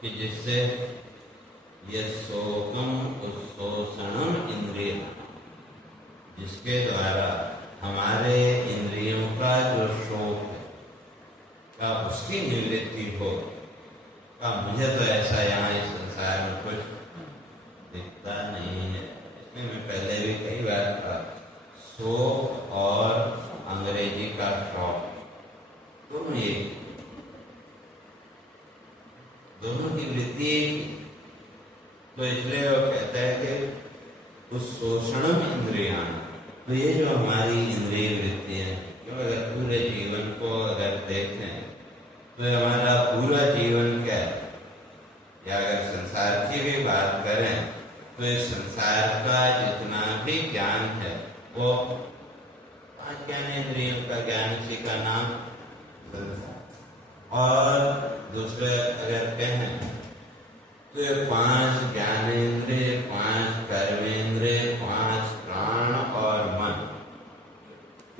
कि जिससे यशोकम उत्शोषणम इंद्रिय, जिसके द्वारा हमारे इंद्रियों का जो शोक है का उसकी निवृत्ति हो। का मुझे तो ऐसा यहाँ इस संसार में कुछ दिखता नहीं है। इसमें मैं पहले भी कई बार कहा, शोक और अंग्रेजी का शौक दोनों की वृत्ति। तो इसलिए वो कहता है कि उस शोषणम इंद्रियां, तो ये जो हमारी इंद्रिय वृत्तियां, क्यों अगर पूरे जीवन को अगर देखें तो हमारा पूरा जीवन क्या है, या अगर संसार की भी बात करें तो इस संसार का जितना भी ज्ञान है वो 5 ज्ञानेंद्रियों का ज्ञान, इसी का नाम संसार। और दूसरे अगर कहें तो ये 5 ज्ञानेंद्रिय, 5 कर्मेंद्रिय, 5 प्राण और मन,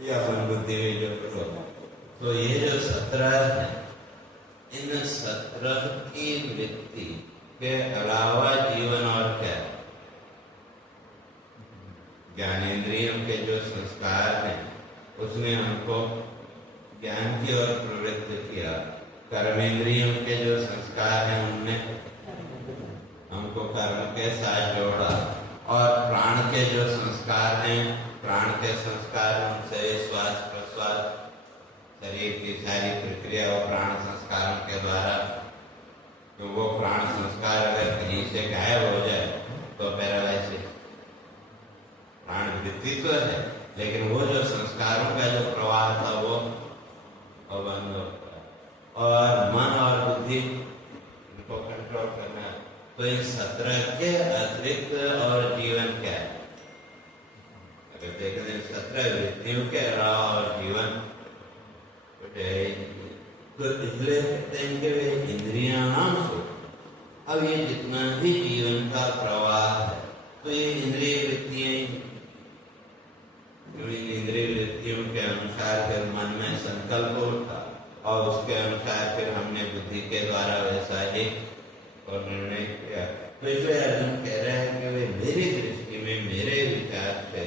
या मन बुद्धि जो तो ये जो 17 है, इन 17 की वृत्ति के अलावा जीवन और क्या है? ज्ञानेंद्रियों के जो संस्कार हैं उसने हमको ज्ञान की ओर प्रवृत्त किया। कर्मेंद्रियों के जो संस्कार हैं उनने हमको कर्म के साथ जोड़ा। और प्राण के जो संस्कार हैं, प्राण के संस्कार उनसे श्वास प्रश्वास शरीर की सारी प्रक्रिया और प्राण संस्कारों के द्वारा, तो वो प्राण संस्कार अगर कहीं से गायब हो जाए तो पैरालाइसिस। प्राण वृत्ति तो है लेकिन वो जो संस्कारों का जो प्रवाह था वो बंद होता है। और मन और बुद्धि इनको कंट्रोल करना है। तो इन 17 के अतिरिक्त और जीवन क्या है? अगर देखें 17 वृत्तियों के अलावा और जीवन तो इसलिए कहते हैं कि वे इंद्रियां नाम सो। अब ये जितना भी जीवन का प्रवाह है तो ये इंद्रिय वृत्तियां, इंद्रिय वृत्तियों के अनुसार फिर मन में संकल्प उठा और उसके अनुसार फिर हमने बुद्धि के द्वारा वैसा ही और निर्णय किया। तो इसलिए अर्जुन कह रहे हैं कि वे मेरी दृष्टि में, मेरे विचार से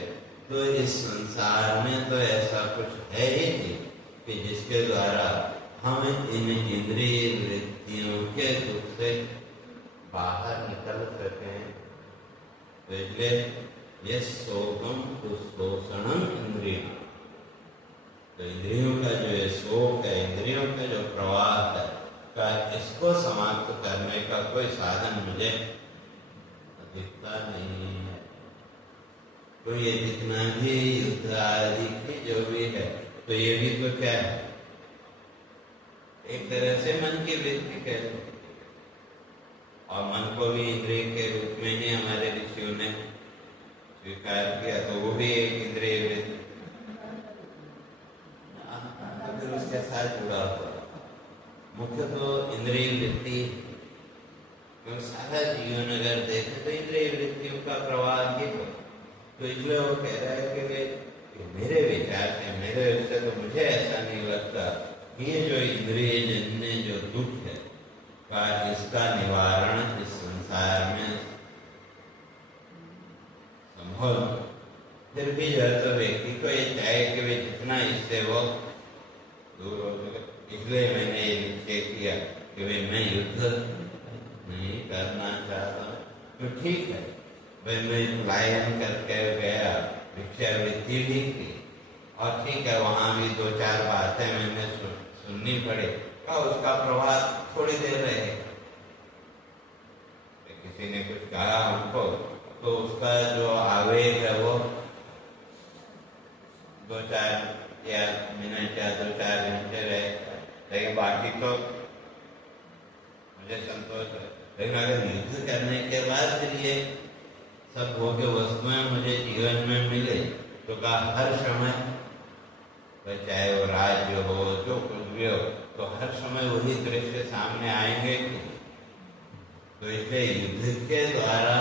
तो इस संसार में तो ऐसा कुछ है ही नहीं कि जिसके द्वारा हम इन इंद्रिय वृत्तियों के दुख से बाहर निकल सकें। तो इसलिए ये शोकम दुष्पोषणम इंद्रिय, तो इंद्रियों का जो ये शोक है, इंद्रियों का जो प्रवाह है का इसको समाप्त करने का कोई साधन मुझे दिखता नहीं है। तो ये जितना भी युद्ध आदि की जो भी है तो ये भी तो क्या है? एक तरह से मन की वृत्ति कहते हैं। और मन को भी इंद्रिय के रूप में ही हमारे ऋषियों ने स्वीकार किया, तो वो भी एक इंद्रिय वृत्ति तो उसके साथ जुड़ा हुआ। मुख्य तो इंद्रिय वृत्ति, क्योंकि सारा जीवन अगर देखें तो इंद्रिय वृत्तियों का प्रवाह ही तो इसलिए वो कह रहा है कि मेरे विचार से, मेरे से तो मुझे ऐसा नहीं लगता ये जो इंद्रिय जन्य जो दुख है का इसका निवारण इस संसार में संभव। फिर भी जो तो व्यक्ति को ये चाहे कि वे जितना इससे वो दूर हो सके। इसलिए मैंने ये निश्चय किया कि वे मैं युद्ध नहीं करना चाहता। तो ठीक है भाई, मैं पलायन करके गया, भिक्षावृत्ति भी की और ठीक है वहाँ भी 2-4 बातें मैंने सुननी पड़े और उसका प्रभाव थोड़ी देर रहे। किसी ने कुछ कहा हमको तो उसका जो आवेग है वो 2-4 या मिनट या 2-4 घंटे रहे, लेकिन बाकी तो मुझे संतोष है। लेकिन अगर युद्ध करने के बाद फिर ये सब भोग्य वस्तुएं मुझे जीवन में मिले तो का हर समय, चाहे वो राज्य हो, जो कुछ भी हो, तो हर समय वही दृश्य सामने आएंगे। तो इसलिए युद्ध के द्वारा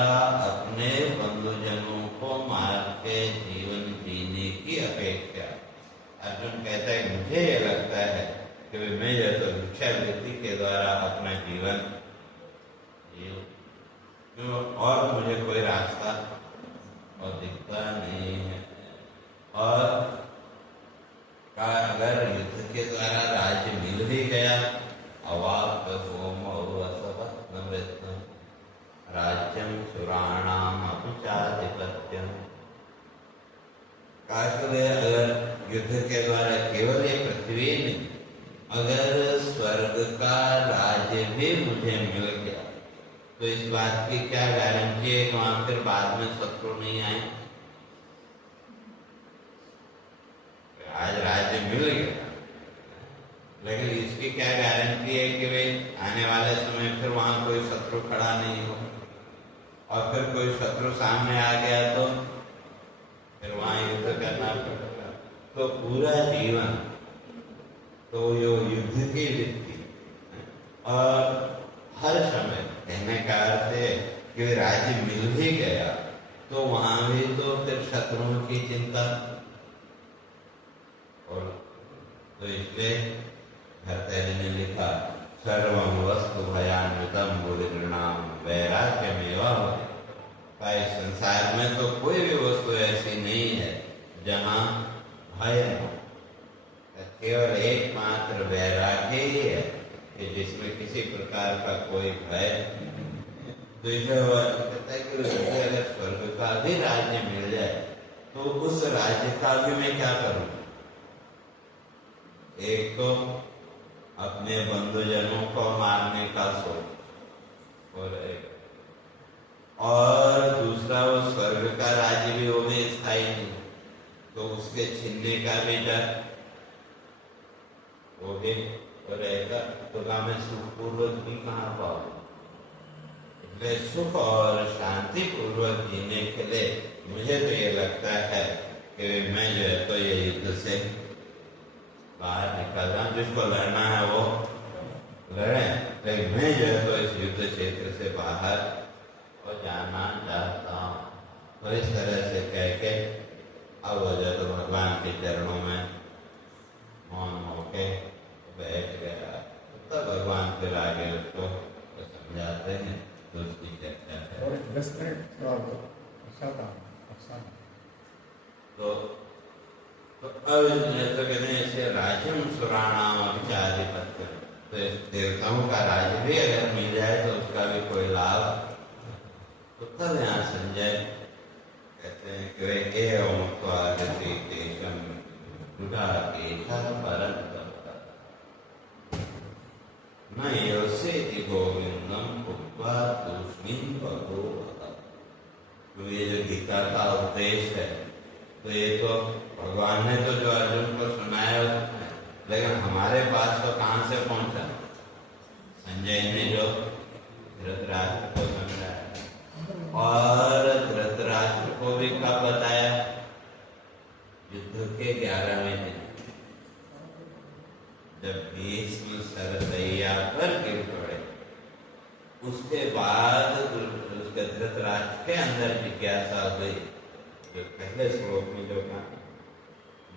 अपने बंधुजनों को मार के जीवन जीने की अपेक्षा, अर्जुन कहता है मुझे ये लगता है कि मैं जो तो भिक्षावृत्ति के द्वारा अपना जीवन और मुझे कोई रास्ता और दिखता नहीं है। और अगर युद्ध के द्वारा राज्य मिल भी गया, अवाप्य होम राज्यम सुराणाम अपचाधिपत्यम, अगर युद्ध के द्वारा केवल ये पृथ्वी नहीं, अगर स्वर्ग का राज्य भी मुझे मिल गया तो इस बात की क्या गारंटी है कि वहां फिर बाद में शत्रु नहीं आए? आज राज्य मिल गया लेकिन इसकी क्या गारंटी है कि वे आने वाले समय फिर वहां कोई शत्रु खड़ा नहीं हो, और फिर कोई शत्रु सामने आ गया तो फिर वहां युद्ध करना पड़ेगा। तो पूरा जीवन तो यो युद्ध की वृत्ति, और हर समय कहने का अर्थ है कि राज्य मिल भी गया तो वहां भी तो फिर शत्रुओं की चिंता। और तो इसलिए भर्तृहरि ने लिखा सर्वं वस्तु भयान्वितम बुद्धिर्नाम वैराग्यमेव होते। इस संसार में तो कोई भी वस्तु ऐसी नहीं है जहाँ भय न हो। केवल एकमात्र वैराग्य ही है कि जिसमें किसी प्रकार का कोई भय। दूसरा बात कहता है कि मुझे अगर स्वर्ग का भी राज्य मिल जाए तो उस राज्य का भी मैं क्या करूं? एक तो अपने बंधुजनों को मारने का सोच, और दूसरा वो स्वर्ग का राज्य भी वो भी स्थायी नहीं, तो उसके छीनने का भी डर वो भी रहेगा। तो मैं सुखपूर्वक भी कहाँ पाऊँ? इसलिए सुख और शांति पूर्वक जीने के लिए मुझे तो ये लगता है कि मैं जो है तो ये युद्ध से बाहर निकल रहा हूँ। जिसको लड़ना है वो लड़े, लेकिन मैं जो है तो इस युद्ध क्षेत्र से बाहर और जाना चाहता हूँ। तो इस तरह से कह के अब वो जो तो भगवान के चरणों में मौन होके बैठ गया। तब भगवान फिर आगे उसको समझाते हैं तो उसकी चर्चा है। 10 मिनट और तो अब तो कहते हैं ऐसे राज्यम सुराणाम अभिचारिपत्य, तो देवताओं का राज्य भी अगर मिल जाए तो उसका भी कोई लाभ। तो तब यहाँ संजय कहते हैं कि वे एवं देशम गुड़ा केशा परंतप न योसेति गोविंदम उक्त्वा तूष्णीं भगवता। तो ये जो गीता का उपदेश है तो ये तो भगवान ने तो जो अर्जुन को सुनाया, लेकिन हमारे पास तो कहाँ से पहुंचा? संजय ने जो धृतराष्ट्र को समझाया और धृतराष्ट्र को भी कब बताया? युद्ध के 11वें दिन, जब भीष्म सरसैया पर गिर पड़े। उसके बाद उसके धृतराष्ट्र के अंदर जिज्ञासा हुई, जो पहले श्लोक में जो कहा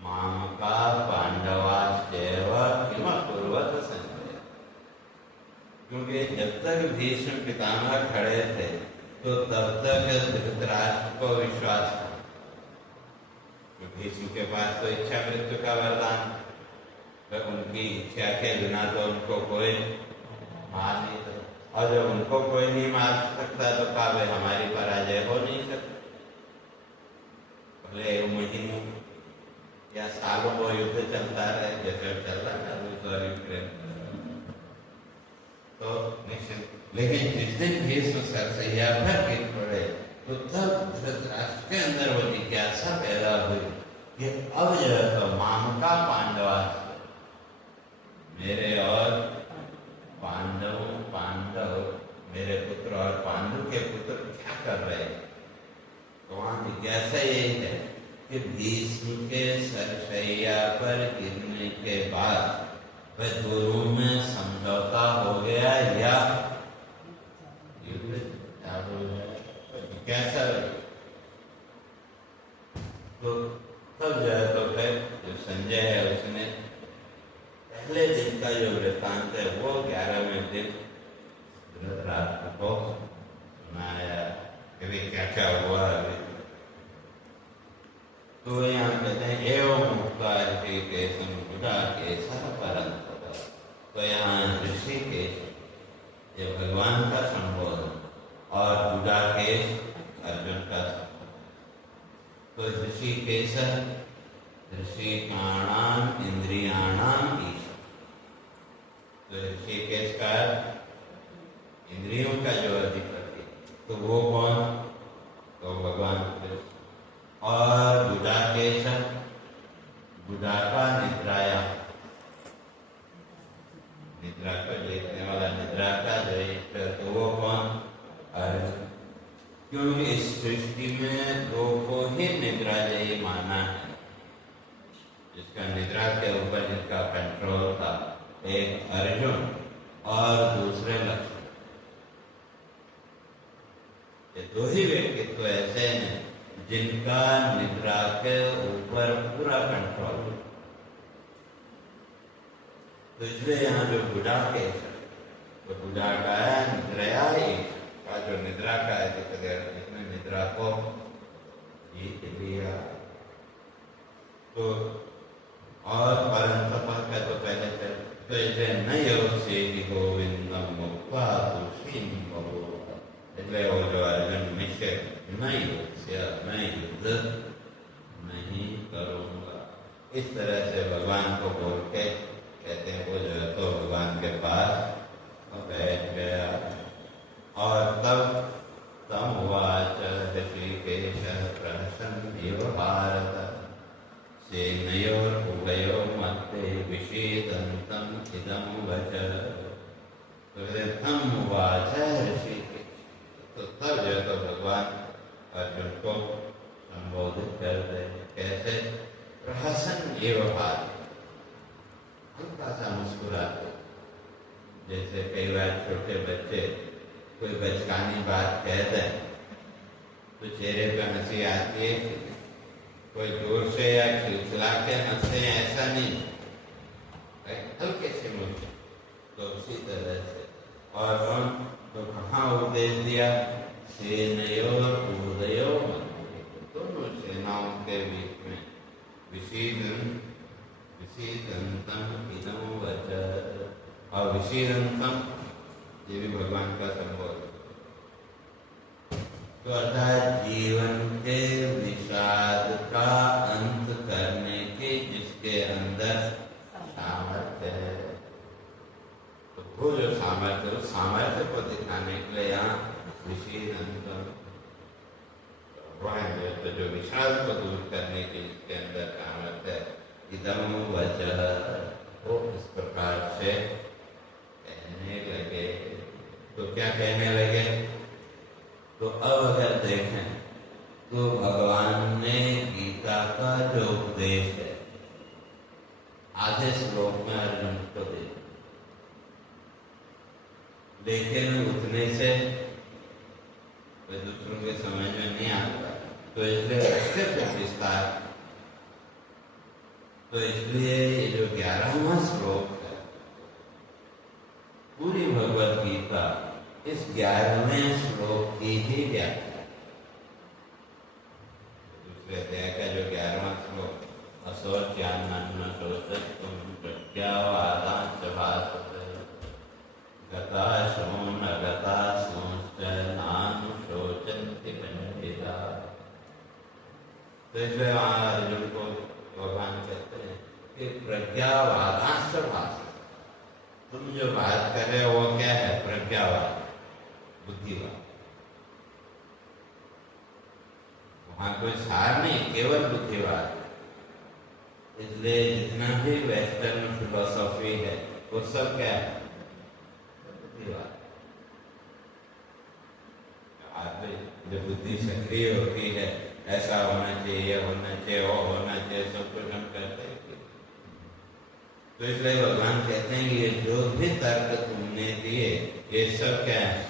मामका पांडवाश्चैव किम कुर्वत संजय। क्योंकि जब तक भीष्म पितामह खड़े थे तो तब तक धृतराष्ट्र को विश्वास था। भीष्म के पास तो इच्छा मृत्यु का वरदान, तो उनकी इच्छा के बिना तो उनको कोई मार नहीं सकता, और जब उनको कोई नहीं मार सकता तो काव्य हमारी पराजय हो नहीं सकती। भले महीनों या सालों वो युद्ध चलता रहे जैसे चल रहा है रूस और यूक्रेन, तो निश्चित। लेकिन जिस दिन भीष्म सरसैया पर गिर पड़े तो तब धृतराष्ट्र के अंदर वो जिज्ञासा पैदा हुई कि अब जो है तो मामका पांडवा, मेरे और पांडव मेरे पुत्र और पांडु के पुत्र क्या कर रहे हैं? तो वहां जिज्ञासा यही है कि भीष्म के सरसैया पर गिरने के बाद वह दोनों में समझौता हो गया या युद्ध चालू है? कैसा? तो तब जो है तो फिर जो संजय है उसने पहले दिन का जो वृत्तांत है वो 11वें दिन धृतराष्ट्र को सुनाया कि क्या क्या हुआ अभी। तो यहाँ कहते हैं एवं मुक्ता ऋषिकेशम गुड़ा केशः परंतप। तो यहाँ ऋषिकेश ये भगवान का संबोधन और गुड़ाकेश अर्जुन का संबोधन। तो ऋषिकेश ऋषिकाणाम इंद्रियाणाम ईश। तो ऋषिकेश का इंद्रियों का जो अधिपति, तो वो कौन? तो भगवान कृष्ण। और गुडाकेश गुडा का निद्राया, निद्रा को देखने वाला, निद्रा का जो तो वो कौन? अर्जुन। क्योंकि इस सृष्टि में दो को ही निद्रा जयी माना है, जिसका निद्रा के ऊपर जिसका कंट्रोल था, एक अर्जुन और दूसरे लक्ष्मण। ये दो ही व्यक्तित्व ऐसे हैं जिनका निद्रा के ऊपर पूरा कंट्रोल। तो इसलिए यहाँ जो बुढ़ा के तो बुढ़ा का निद्रया का जो निद्रा का है जिसने निद्रा को जीत लिया। तो और परंतपा का तो पहले तो ऐसे न योसे गोविंदम मुक्ता तुषीम बहु, એટલે वो जो अर्जुन निश्चय न योस्य, मैं युद्ध नहीं करूंगा, इस तरह से भगवान को बोल के कहते हैं वो जो है तो भगवान के पास बैठ गया। और तब तम उवाच ऋषिकेश प्रहसन् इव भारत, सेनयोरुभयोः मध्ये विषीदन्तम् इदं वच। तो तम उवाच ऋषिकेश, तो तब जो तो भगवान अर्जुन को संबोधित कर रहे हैं कैसे, प्रहसन् इव भारत, हल्का सा मुस्कुराते, जैसे कई बार छोटे बच्चे कोई बचकानी बात कह दें तो चेहरे पे हंसी आती है, कोई जोर से या खिलखिला के हंसते हैं ऐसा नहीं, हल्के से मुझे तो उसी तरह से। और कौन तो कहाँ उपदेश दिया, सेनयोर उदयो मध्य, दोनों सेनाओं के बीच में विषीदन्तम् इदं वच। और विषीदन्तम् ये भी भगवान का संबोधन, तो अर्थात जीवन के विषाद का अंत करने के जिसके अंदर सामर्थ्य है, तो वो जो सामर्थ्य, उस सामर्थ्य को दिखाने के लिए यहाँ विषीदन्तम्, तो जो विषाद को दूर करने के जिसके अंदर सामर्थ्य है, इदं वच, वो इस प्रकार से कहने लगे। तो क्या कहने लगे, तो अब अगर देखें तो भगवान ने गीता का जो उपदेश है आधे श्लोक में अर्जुन को दे, लेकिन उतने से कोई दूसरों के समझ में नहीं आता, तो इसलिए सिर्फ विस्तार। तो इसलिए ये जो 11वां श्लोक है, पूरी भगवत गीता इस 11वें श्लोक की ही व्याख्या। दूसरे अध्याय का जो 11वां श्लोक, असौच्यान्न शोचस्तुम प्रज्ञावादांच भाषते, गताशो न गताशोश्च नानुशोचन्ति पंडिता। तो इसलिए वहाँ अर्जुन को भगवान कहते हैं कि प्रज्ञावादांच भाषते, तुम जो बात कर रहे हो वो क्या है, प्रज्ञावाद, बुद्धिवाद। वहां कोई सार नहीं, केवल बुद्धिवाद। इसलिए जितना भी वेस्टर्न फिलोसॉफी है वो सब क्या है, बुद्धिवाद। जो बुद्धि सक्रिय होती है, ऐसा होना चाहिए, ये होना चाहिए, वो होना चाहिए, सब कुछ हम करते हैं। तो इसलिए भगवान कहते हैं कि ये जो भी तर्क तुमने दिए ये सब क्या है,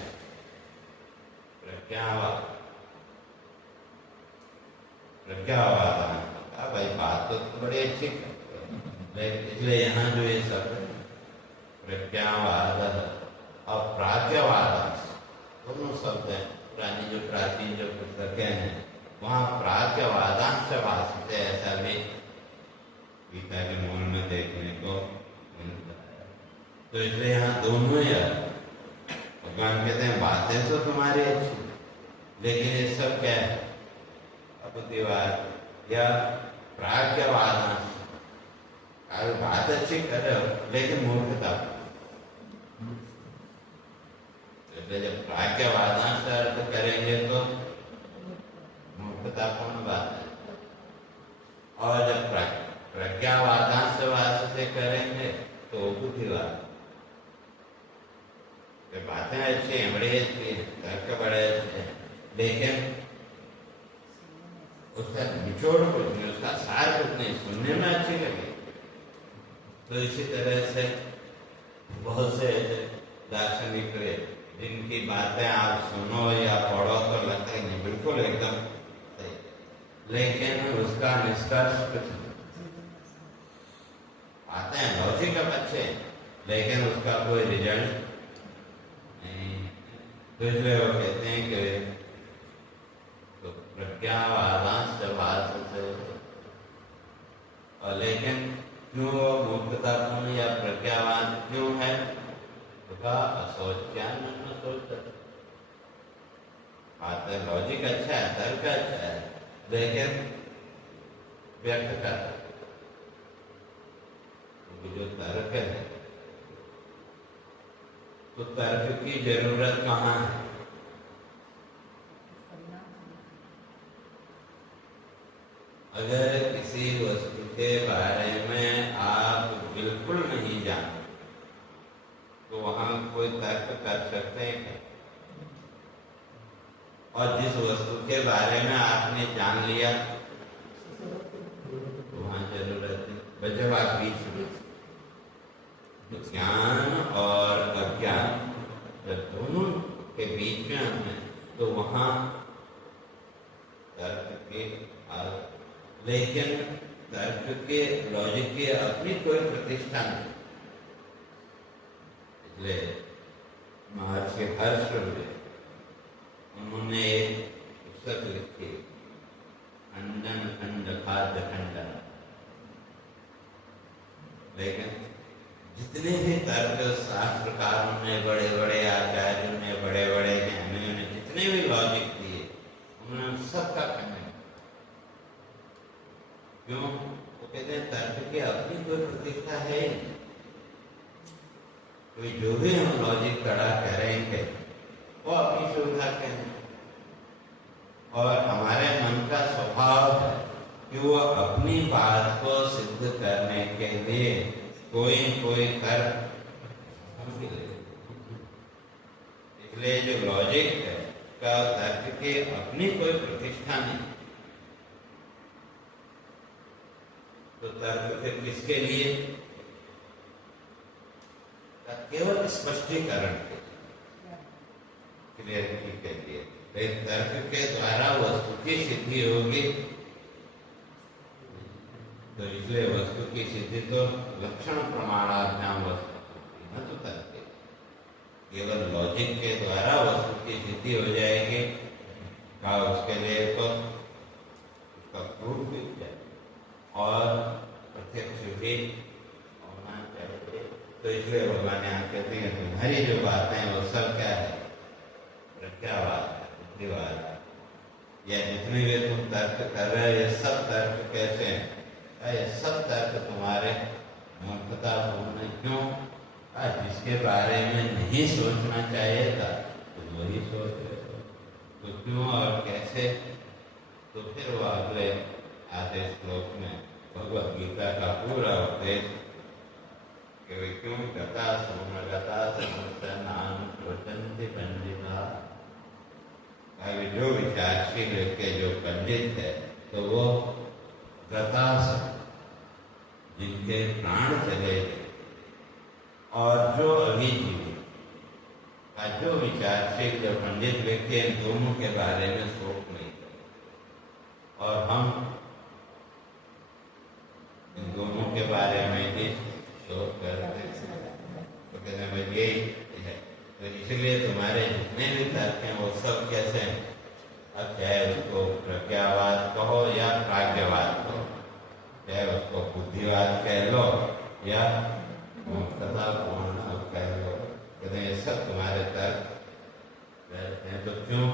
प्रज्ञावाद। भाई बात तो बड़ी अच्छी करते, इसलिए यहाँ जो ये सब प्रज्ञावाद और प्राज्ञवाद दोनों शब्द हैं। पुरानी जो प्राचीन जो पुस्तकें हैं वहाँ प्राज्ञवादांश भाषते, ऐसा भी गीता के मूल में देखने को मिलता है। तो इसलिए यहाँ दोनों ही भगवान कहते हैं बातें तो तुम्हारी अच्छी, लेकिन ये सब क्या है, बुद्धिवाद या प्राज्ञवादांश। बात अच्छी कर रहे हो लेकिन मूर्खता। इसलिए जब प्राज्ञवादांश अर्थ करेंगे तो मूर्खतापूर्ण बात है, और जब प्रज्ञावादांश से करेंगे तो बुद्धिवाद। बातें अच्छी हैं, बड़ी अच्छी है, तर्क बड़े अच्छे हैं, लेकिन उसका निचोड़ कुछ नहीं, उसका सार कुछ नहीं, सुनने में अच्छी लगे। तो इसी तरह से बहुत से ऐसे दार्शनिक जिनकी बातें आप सुनो या पढ़ो तो लगता है नहीं, बिल्कुल एकदम सही, लेकिन उसका निष्कर्ष कुछ नहीं। आते हैं लॉजिक अच्छे, लेकिन उसका कोई रिजल्ट नहीं। तो तो इसलिए वो कहते हैं कि तो प्रज्ञावादांश भाषते, और लेकिन क्यों वो मूर्खतापूर्ण या प्रज्ञावाद क्यों है? तो कहा असोच्यान न सोचता। बात है, लॉजिक अच्छा है, तर्क अच्छा है, लेकिन व्यक्त कर, क्योंकि जो तर्क है तो तर्क की जरूरत कहाँ है? अगर किसी वस्तु के बारे में आप बिल्कुल नहीं जानते तो वहां कोई तर्क कर सकते हैं क्या? और जिस वस्तु के बारे में आपने जान लिया तो वहां जरूरत नहीं, जब आप बीच में ज्ञान और अज्ञान जब दोनों के बीच में हमें, तो वहां तर्क के लेकिन तर्क के लॉजिक की अपनी कोई प्रतिष्ठा नहीं। इसलिए महर्षि हर्ष उन्होंने एक पुस्तक लिखी, खंडन खंड खाद्य खंडन। लेकिन जितने भी तर्क शास्त्रकारों ने, बड़े बड़े आचार्यों ने, बड़े बड़े ज्ञानियों ने जितने भी लॉजिक दिए, उन्होंने सबका खंडन। क्यों? वो कहते हैं तर्क की अपनी कोई प्रतिष्ठा है। तो जो भी हम लॉजिक खड़ा करेंगे वो अपनी सुविधा के हैं, और हमारे मन का स्वभाव है कि वो अपनी बात को सिद्ध करने के लिए कोई कोई तर्क हम भी ले। इसलिए जो लॉजिक है का तर्क की अपनी कोई प्रतिष्ठा नहीं। तो तर्क फिर किसके लिए? केवल स्पष्टीकरण के, क्लियरिटी के लिए। तो तर्क के द्वारा वस्तु की सिद्धि होगी, तो इसलिए वस्तु की सिद्धि तो लक्षण प्रमाणाभ्याम वस्तु, न तो तर्क। केवल लॉजिक के द्वारा वस्तु की सिद्धि हो जाएगी का उसके लिए तो उसका प्रूफ भी जाए और प्रत्यक्ष भी होना चाहिए। तो इसलिए भगवान यहाँ कहते हैं तुम्हारी जो बातें हैं वो सब क्या है? प्रज्ञावाद है, बुद्धिवाद। या जितने भी तुम तर्क कर रहे हो, ये सब तर्क कैसे हैं? ये सब तर्क तुम्हारे मूर्खतापूर्ण। क्यों? जिसके बारे में नहीं सोचना चाहिए था तो वही सोच रहे हो। तो क्यों और कैसे? तो फिर वो अगले आधे श्लोक में भगवद गीता का पूरा उपदेश कि वे क्यों गता समनाम सोचन्ति पंडिता। जो विचारशील के जो पंडित है तो वो गता जिनके प्राण चले और जो अभी जीवित का जो विचारशील जो पंडित व्यक्ति इन दोनों के बारे में शोक नहीं करे। और हम इन दोनों के बारे में ही शोक करते हैं। तो कहते हैं भाई यही है। तो इसलिए तुम्हारे जितने भी तर्क हैं वो सब कैसे हैं? अब चाहे उसको प्रज्ञावाद कहो या प्राज्ञवाद कहो, चाहे उसको बुद्धिवाद कह लो या मूर्खतापूर्ण कह लो, कहते हैं ये सब तुम्हारे तर्क रहते हैं। तो क्यों?